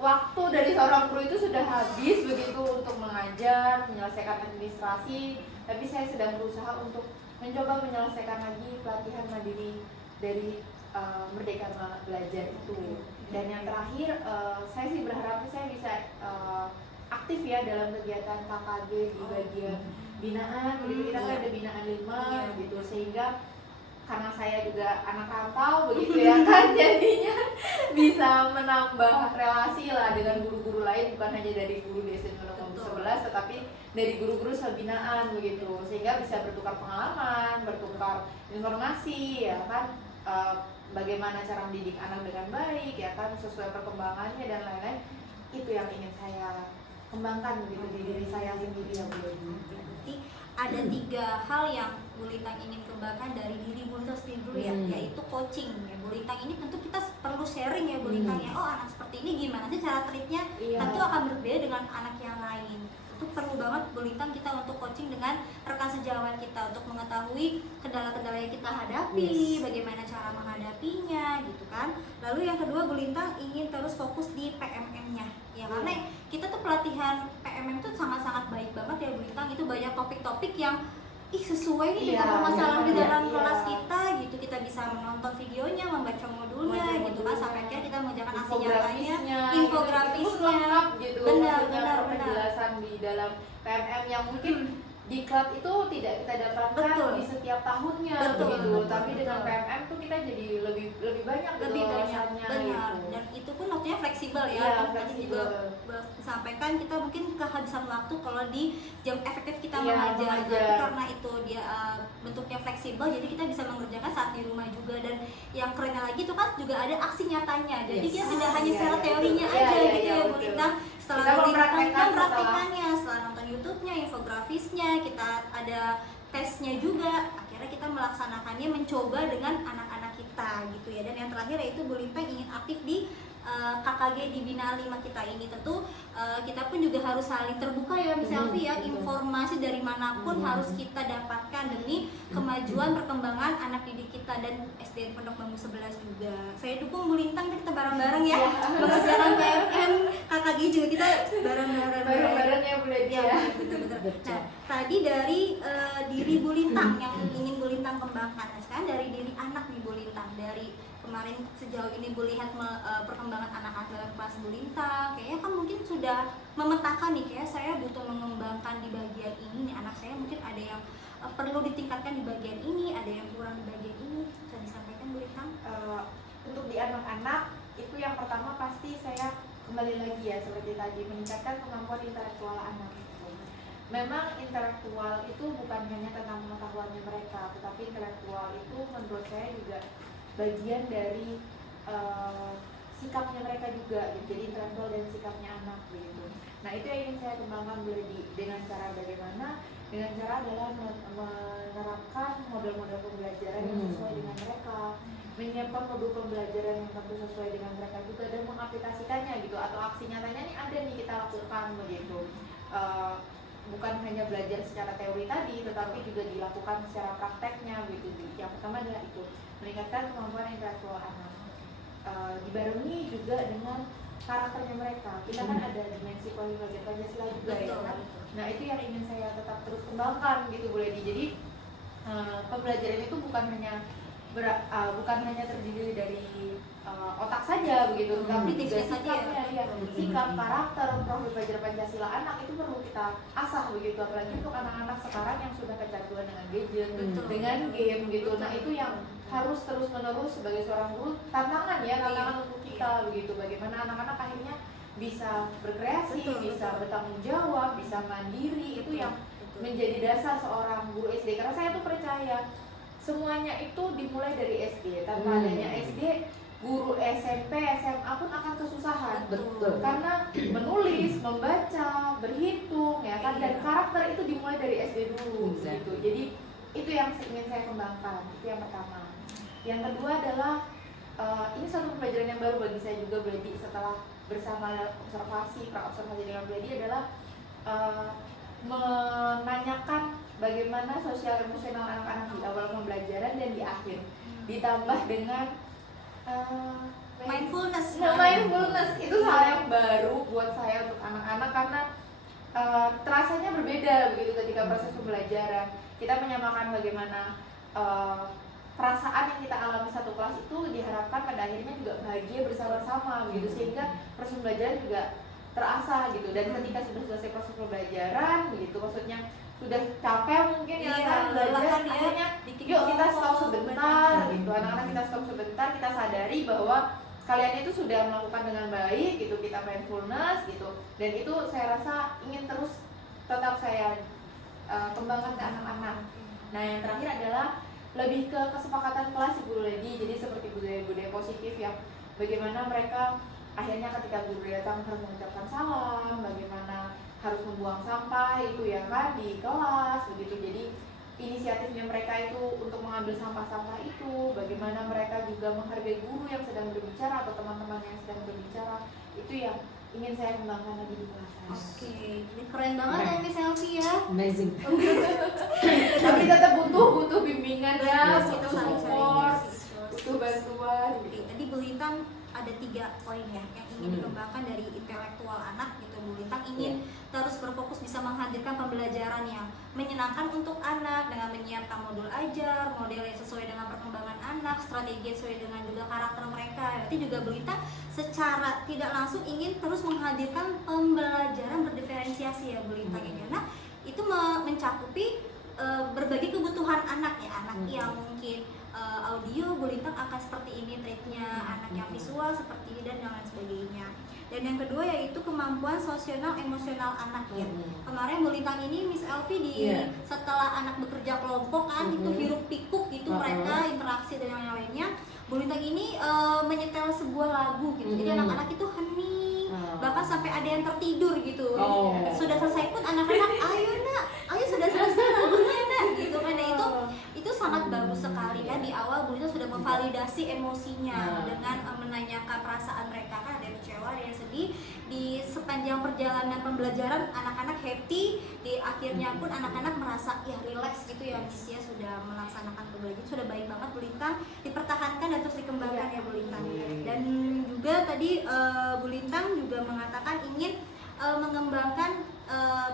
waktu dari seorang guru itu sudah habis begitu untuk mengajar, menyelesaikan administrasi. Tapi saya sedang berusaha untuk mencoba menyelesaikan lagi pelatihan mandiri dari Merdeka Belajar itu. Dan yang terakhir, saya sih berharapnya saya bisa aktif ya dalam kegiatan KKG di bagian binaan. Begitu kita kan ada binaan 5 gitu, sehingga karena saya juga anak rantau begitu ya kan, jadinya bisa menambah relasi lah dengan guru-guru lain, bukan hanya dari guru di SMP 11 tetapi dari guru-guru sebinaan begitu, sehingga bisa bertukar pengalaman, bertukar informasi ya kan, bagaimana cara mendidik anak dengan baik ya kan, sesuai perkembangannya dan lain-lain. Itu yang ingin saya kembangkan begitu di diri saya sendiri ya Bu. Berarti ada 3 hal yang Bu Lintang ingin kembangkan dari diri Bu Lintang sendiri dulu ya, yaitu coaching ya. Bu Lintang ini tentu kita perlu sharing ya Bu Lintang ya, oh anak seperti ini gimana sih cara treatnya, tentu akan berbeda dengan anak yang lain. Itu perlu banget Bu Lintang kita untuk coaching dengan rekan sejawat kita untuk mengetahui kendala-kendala yang kita hadapi, bagaimana cara menghadapinya gitu kan. Lalu yang kedua Bu Lintang ingin terus fokus di PMM-nya ya, karena kita tuh pelatihan PMM tuh sangat-sangat baik banget ya Bu Lintang. Itu banyak topik-topik yang sesuai nih dengan permasalahan di dalam kelas kita gitu. Kita bisa menonton videonya, membaca modulnya gitu kan, sampai akhirnya kita mengerjakan aksi nyatanya, infografisnya gitu. benar Penjelasan di dalam PMM yang mungkin di klub itu tidak kita dapatkan di setiap tahunnya begitu. Tapi dengan PMM tuh kita jadi lebih banyak wawasannya benar gitu. Dan itu pun waktunya fleksibel ya, tadi juga sampaikan kita mungkin kehabisan waktu kalau di jam efektif kita mengajar. Tapi karena itu dia bentuknya fleksibel, jadi kita bisa mengerjakan saat di rumah juga. Dan yang kerennya lagi itu kan juga ada aksi nyatanya, jadi kita tidak hanya secara teorinya aja gitu ya Bu Lintang. Setelah mempraktekannya, setelah nonton YouTube-nya, infografisnya, kita ada tesnya juga, akhirnya kita melaksanakannya, mencoba dengan anak-anak kita gitu ya. Dan yang terakhir yaitu Bu Lintang ingin aktif di KKG di Bina 5 kita ini. Tentu kita pun juga harus saling terbuka ya Miss Elvi ya, informasi dari manapun harus kita dapatkan demi kemajuan perkembangan anak didik kita dan SDN Pondok Bambu 11 juga. Saya dukung Bu Lintang, kita bareng-bareng ya mengerjakan PMM KKG juga, kita bareng-bareng ya Bu Lintang. Betul. Nah, tadi dari diri Bu Lintang yang ingin Bu Lintang kembangkan. Nah, sekarang dari diri anak nih Bu Lintang, dari kemarin sejauh ini Bu lihat perkembangan anak-anak dalam kelas Bu Lintang, kayaknya kan mungkin sudah memetakan nih, kayak saya butuh mengembangkan di bagian ini nih, anak saya mungkin ada yang perlu ditingkatkan di bagian ini, ada yang kurang di bagian ini. Bisa disampaikan Bu Lintang? Untuk di anak-anak itu yang pertama pasti saya kembali lagi ya seperti tadi, meningkatkan kemampuan intelektual anak. Memang intelektual itu bukan hanya tentang pengetahuannya mereka, tetapi intelektual itu menurut saya juga bagian dari sikapnya mereka juga, jadi intelektual dan sikapnya anak begitu. Nah itu yang ingin saya kembangkan dengan cara bagaimana? Dengan cara adalah menerapkan model-model pembelajaran yang sesuai dengan mereka, menyiapkan modul pembelajaran yang tentu sesuai dengan mereka juga, dan mengaplikasikannya gitu, atau aksi nyatanya nih ada nih kita lakukan begitu. Bukan hanya belajar secara teori tadi, tetapi juga dilakukan secara prakteknya gitu. Yang pertama adalah itu, meningkatkan kemampuan intelektual anak, dibarengi juga dengan karakternya mereka. Kita kan ada dimensi pelajaran Pancasila juga ya kan. Nah itu yang ingin saya tetap terus kembangkan gitu Bu Ledi. Jadi pembelajaran itu bukan hanya terdiri dari otak saja begitu, tapi juga sikapnya, sikap, karakter, profil pelajar Pancasila anak itu perlu kita asah begitu, apalagi untuk anak-anak sekarang yang sudah kecanduan dengan gadget, dengan game gitu. Nah itu yang harus terus menerus sebagai seorang guru tantangan untuk kita begitu, bagaimana anak-anak akhirnya bisa berkreasi, bisa bertanggung jawab, bisa mandiri. Itu yang menjadi dasar seorang guru SD, karena saya tuh percaya semuanya itu dimulai dari SD. Tanpa adanya SD guru SMP, SMA pun akan kesusahan. Betul. Karena menulis, membaca, berhitung, ya kan, dan karakter itu dimulai dari SD dulu, Exactly. gitu. Jadi itu yang ingin saya kembangkan. Itu yang pertama. Yang kedua adalah ini satu pembelajaran yang baru bagi saya juga, Bledi, setelah bersama pra-observasi dengan Bledi adalah menanyakan bagaimana sosial emosional anak-anak di awal pembelajaran dan di akhir, ditambah dengan Mindfulness. mindfulness. Itu hal yang baru buat saya untuk anak-anak karena terasanya berbeda begitu ketika proses pembelajaran. Kita menyamakan bagaimana perasaan yang kita alami satu kelas itu diharapkan pada akhirnya juga bahagia bersama-sama begitu, sehingga proses pembelajaran juga terasa gitu. Dan ketika sudah selesai proses pembelajaran begitu, maksudnya sudah capek mungkin ya Iya, kan belajar, lelah ya, akhirnya dikit yuk kita ngomong, stop sebentar benar. gitu. Anak-anak kita stop sebentar, kita sadari bahwa kalian itu sudah melakukan dengan baik gitu, kita mindfulness gitu, dan itu saya rasa ingin terus tetap saya kembangkan ke anak-anak. Nah yang terakhir adalah lebih ke kesepakatan kelas Ibu Lady, jadi seperti budaya-budaya positif yang bagaimana mereka akhirnya ketika guru datang harus mengucapkan salam, bagaimana harus membuang sampah itu ya kan di kelas begitu. Jadi inisiatifnya mereka itu untuk mengambil sampah-sampah itu, bagaimana mereka juga menghargai guru yang sedang berbicara atau teman-teman yang sedang berbicara, itu yang ingin saya kembangkan lagi di kelas. Oke, jadi keren banget ya Miss Elvi ya. Amazing. Tapi tetap butuh bimbingan ya, Yes, butuh kita saling support, sharing. butuh bantuan. Oke, tadi Bu Lintang ada 3 poin ya yang ingin dikembangkan dari intelektual anak gitu. Bu Lintang ingin terus berfokus bisa menghadirkan pembelajaran yang menyenangkan untuk anak dengan menyiapkan modul ajar, model yang sesuai dengan perkembangan anak, strategi yang sesuai dengan juga karakter mereka. Berarti juga Bu Lintang secara tidak langsung ingin terus menghadirkan pembelajaran berdiferensiasi ya Bu Lintang ya. Nah, itu mencakupi berbagai kebutuhan anak ya, anak yang mungkin audio, Bu Lintang akan seperti ini treatnya, anak yang visual seperti ini, dan lain sebagainya. Dan yang kedua yaitu kemampuan sosial emosional anak ya. Kemarin Bu Lintang ini Miss Elvi di setelah anak bekerja kelompok kan itu hiruk pikuk gitu mereka interaksi dan yang lainnya. Bu Lintang ini menyetel sebuah lagu gitu. Jadi anak-anak itu hening, bahkan sampai ada yang tertidur gitu. Sudah selesai pun anak-anak, ayo nak, ayo sudah selesai lagunya nak, gitu kan. Nah, itu sangat bagus sekali ya. Di awal Bu Lintang sudah memvalidasi emosinya dengan menanyakan perasaan mereka, kan ada yang kecewa, ada yang sedih. Di sepanjang perjalanan pembelajaran anak-anak happy, di akhirnya pun anak-anak merasa ya relax gitu ya, Miss ya, sudah melaksanakan pembelajaran, sudah baik banget Bu Lintang, dipertahankan dan terus dikembangkan ya Bu Lintang. Dan juga tadi Bu Lintang juga mengatakan ingin mengembangkan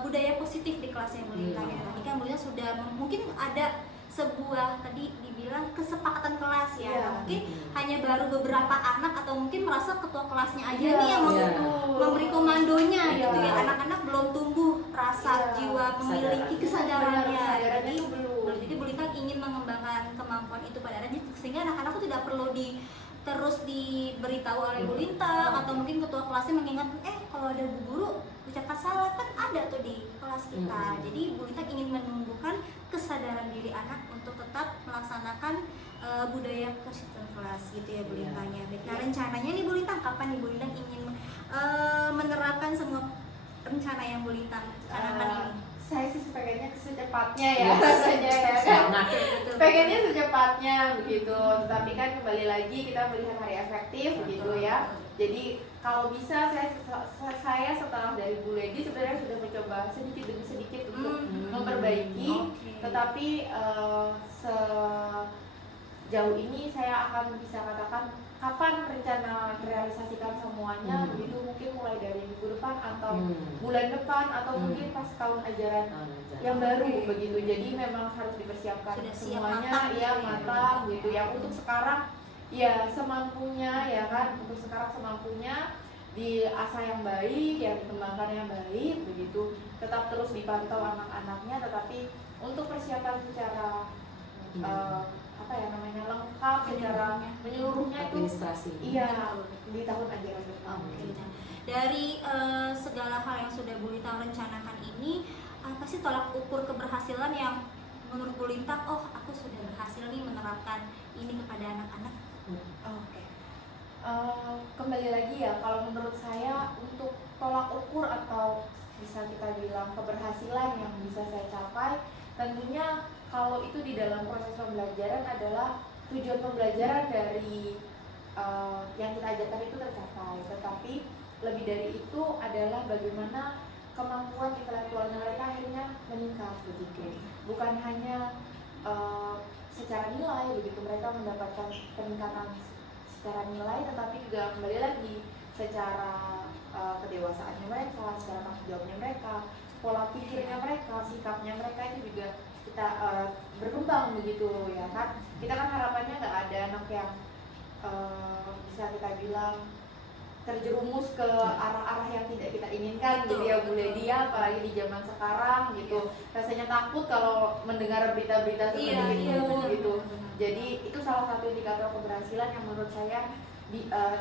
budaya positif di kelasnya Bu Lintang ya. Tadi kan Bu Lintang sudah mungkin ada sebuah tadi dibilang kesepakatan kelas ya. Mungkin hanya baru beberapa anak atau mungkin merasa ketua kelasnya aja nih yang memberi komandonya gitu ya. Anak-anak belum tumbuh rasa jiwa memiliki kesadarannya. Jadi Bu Lintang ingin mengembangkan kemampuan itu pada anak, sehingga anak-anak itu tidak perlu terus diberitahu oleh Bu Lintang atau mungkin ketua kelasnya mengingatkan, kalau ada bu guru ucapkan salah kan ada tuh di kelas kita. Jadi Bu Lintang ingin menumbuhkan kesadaran diri anak untuk tetap melaksanakan budaya kesehatan kelas gitu ya Bu Lintang ya. Nah rencananya nih Bu Lintang, kapan nih Bu Lintang ingin menerapkan semua rencana yang Bu Lintang canangkan ini? Saya sih pengennya secepatnya ya rasanya ya kan. Pengennya secepatnya begitu. Tapi kan kembali lagi kita melihat hari efektif begitu ya. Jadi kalau bisa saya setelah dari Bu Lady sebenarnya sudah mencoba sedikit demi sedikit untuk memperbaiki. Tetapi sejauh ini saya akan bisa katakan kapan rencana realisasikan semuanya begitu, mungkin mulai dari minggu depan atau bulan depan atau mungkin pas tahun ajaran yang baru begitu. Jadi memang harus dipersiapkan Sudah siap, semuanya matang, ya matang gitu ya. Untuk sekarang ya semampunya ya kan, untuk sekarang semampunya diasah yang baik, yang dikembangkan yang baik begitu. Tetap terus dipantau anak-anaknya, tetapi untuk persiapan secara lengkap secara menyeluruhnya itu administrasi. Iya, di tahun ajaran depan. Dari segala hal yang sudah Bu Lintang rencanakan ini, apa sih tolak ukur keberhasilan yang menurut Bu Lintang, aku sudah berhasil nih menerapkan ini kepada anak-anak? Kembali lagi ya, kalau menurut saya untuk tolak ukur atau bisa kita bilang keberhasilan yang bisa saya capai, tentunya kalau itu di dalam proses pembelajaran adalah tujuan pembelajaran dari yang kita ajarkan itu tercapai, tetapi lebih dari itu adalah bagaimana kemampuan intelektualnya mereka akhirnya meningkat begitu. Bukan hanya secara nilai begitu mereka mendapatkan peningkatan secara nilai, tetapi juga kembali lagi secara kedewasaannya mereka, secara tanggung jawabnya mereka, pola pikirnya mereka, sikapnya mereka itu juga kita berkembang begitu ya kan. Kita kan harapannya nggak ada anak yang bisa kita bilang terjerumus ke arah-arah yang tidak kita inginkan gitu ya Bu Ledi, apalagi di zaman sekarang gitu. Rasanya takut kalau mendengar berita-berita seperti itu gitu. Jadi itu salah satu indikator keberhasilan yang menurut saya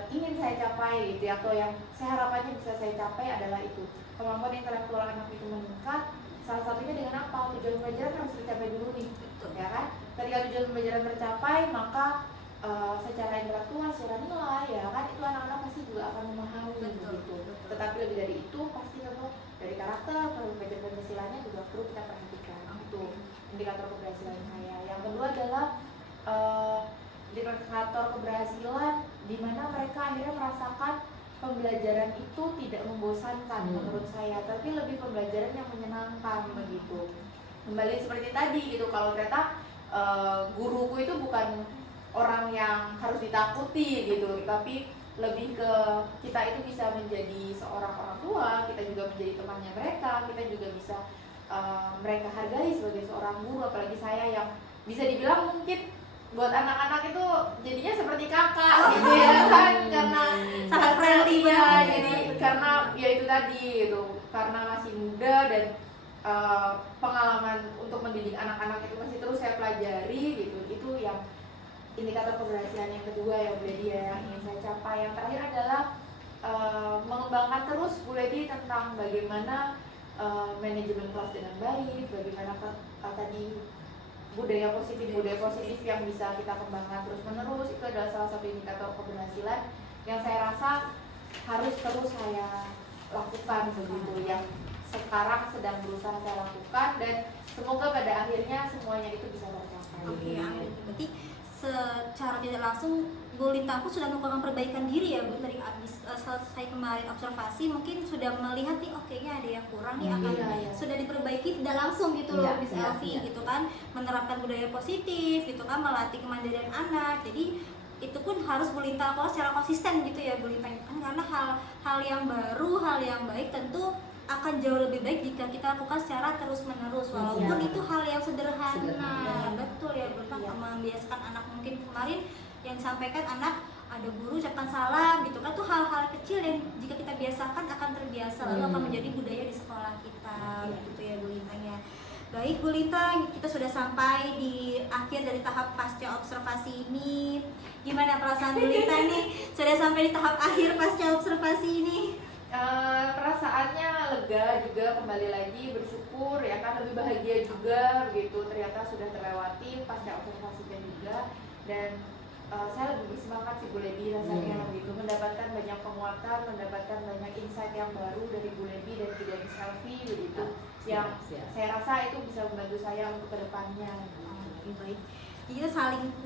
ingin saya capai gitu ya, atau yang saya harapannya bisa saya capai adalah itu. Kemampuan intelektual anak itu meningkat, salah satunya dengan apa? Tujuan pembelajaran harus tercapai dulu nih, ya kan? Ketika tujuan pembelajaran tercapai, maka secara intelektual, secara nilai, ya kan, itu anak-anak pasti juga akan memahami begitu. Tetapi lebih dari itu, pasti tentu dari karakter, keberhasilannya juga perlu kita perhatikan. Itu indikator keberhasilan saya. Yang kedua adalah indikator keberhasilan di mana mereka akhirnya merasakan pembelajaran itu tidak membosankan menurut saya, tapi lebih pembelajaran yang menyenangkan begitu. Kembali seperti tadi gitu, kalau ternyata guruku itu bukan orang yang harus ditakuti gitu, tapi lebih ke kita itu bisa menjadi seorang orang tua, kita juga menjadi temannya mereka, kita juga bisa mereka hargai sebagai seorang guru. Apalagi saya yang bisa dibilang mungkin buat anak-anak itu jadinya seperti kakak gitu ya kan, karena sangat friendly ya, banget. jadi karena ya itu tadi gitu, karena masih muda dan pengalaman untuk mendidik anak-anak itu masih terus saya pelajari gitu. Itu yang indikator keberhasilan yang kedua ya Bu Ledi ya, yang ingin saya capai. Yang terakhir adalah mengembangkan terus Bu Ledi tentang bagaimana manajemen kelas dengan baik, bagaimana tadi budaya positif yang bisa kita kembangkan terus menerus. Itu adalah salah satu indikator keberhasilan yang saya rasa harus terus saya lakukan begitu, yang sekarang sedang berusaha saya lakukan, dan semoga pada akhirnya semuanya itu bisa tercapai. Oke, amin. Berarti secara tidak langsung Bu Lintang pun sudah melakukan perbaikan diri ya Bu, dari abis selesai kemarin observasi mungkin sudah melihat nih, kayaknya ada yang kurang nih, akan sudah diperbaiki tidak langsung gitu loh Miss Elvi gitu kan, menerapkan budaya positif gitu kan, melatih kemandirian anak. Jadi itu pun harus Bu Lintang lakukan secara konsisten gitu ya Bu Lintang kan, karena hal yang baru, hal yang baik tentu akan jauh lebih baik jika kita lakukan secara terus menerus, walaupun itu hal yang sederhana. Betul ya Bu Lintang, membiasakan anak. Mungkin kemarin yang disampaikan anak ada guru ucapkan salam gitu kan, tuh hal-hal kecil yang jika kita biasakan akan terbiasa, lalu akan menjadi budaya di sekolah kita gitu ya Bu Lintang ya. Baik Bu Lintang, kita sudah sampai di akhir dari tahap pasca observasi ini. Gimana perasaan Bu Lintang nih sudah sampai di tahap akhir pasca observasi ini? Perasaannya lega juga, kembali lagi bersyukur ya kan, lebih bahagia juga begitu, ternyata sudah terlewati pasca observasinya juga. Dan saya lebih bersemangat sih Bu Ledi rasanya begitu, mendapatkan banyak penguatan, mendapatkan banyak insight yang baru dari Bu Ledi dan juga Miss Elvi begitu, yang saya rasa itu bisa membantu saya untuk kedepannya. Baik. Jadi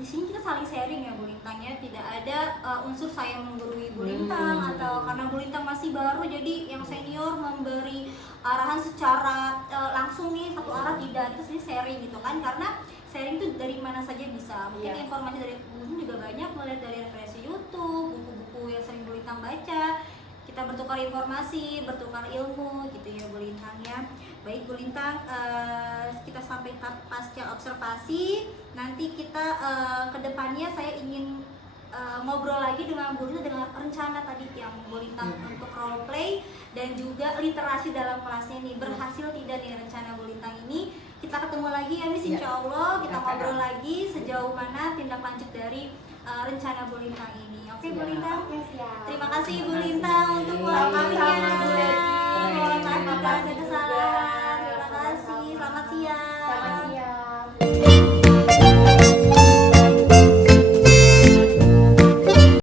di sini kita saling sharing ya Bu Lintang ya, tidak ada unsur saya menggurui Bu Lintang atau karena Bu Lintang masih baru jadi yang senior memberi arahan secara langsung nih satu arah, tidak. Itu sih sharing gitu kan, karena sharing itu dari mana saja bisa. Mungkin informasi dari Bu juga banyak, melihat dari referensi YouTube, buku-buku yang sering Bu Lintang baca. Kita bertukar informasi, bertukar ilmu gitu ya Bu Lintang ya. Baik Bu Lintang, kita sampai tahap pasca observasi. Nanti kita kedepannya saya ingin ngobrol lagi dengan Bu Lintang dengan rencana tadi yang Bu Lintang untuk role play dan juga literasi dalam kelasnya ini. Berhasil tidak nih rencana Bu Lintang ini? Kita ketemu lagi ya Miss, insya Allah kita ngobrol lagi sejauh mana tindak lanjut dari rencana Bu Lintang ini. Oke Bu Lintang, terima kasih Bu Lintang untuk waktunya. Mohon maaf jika ada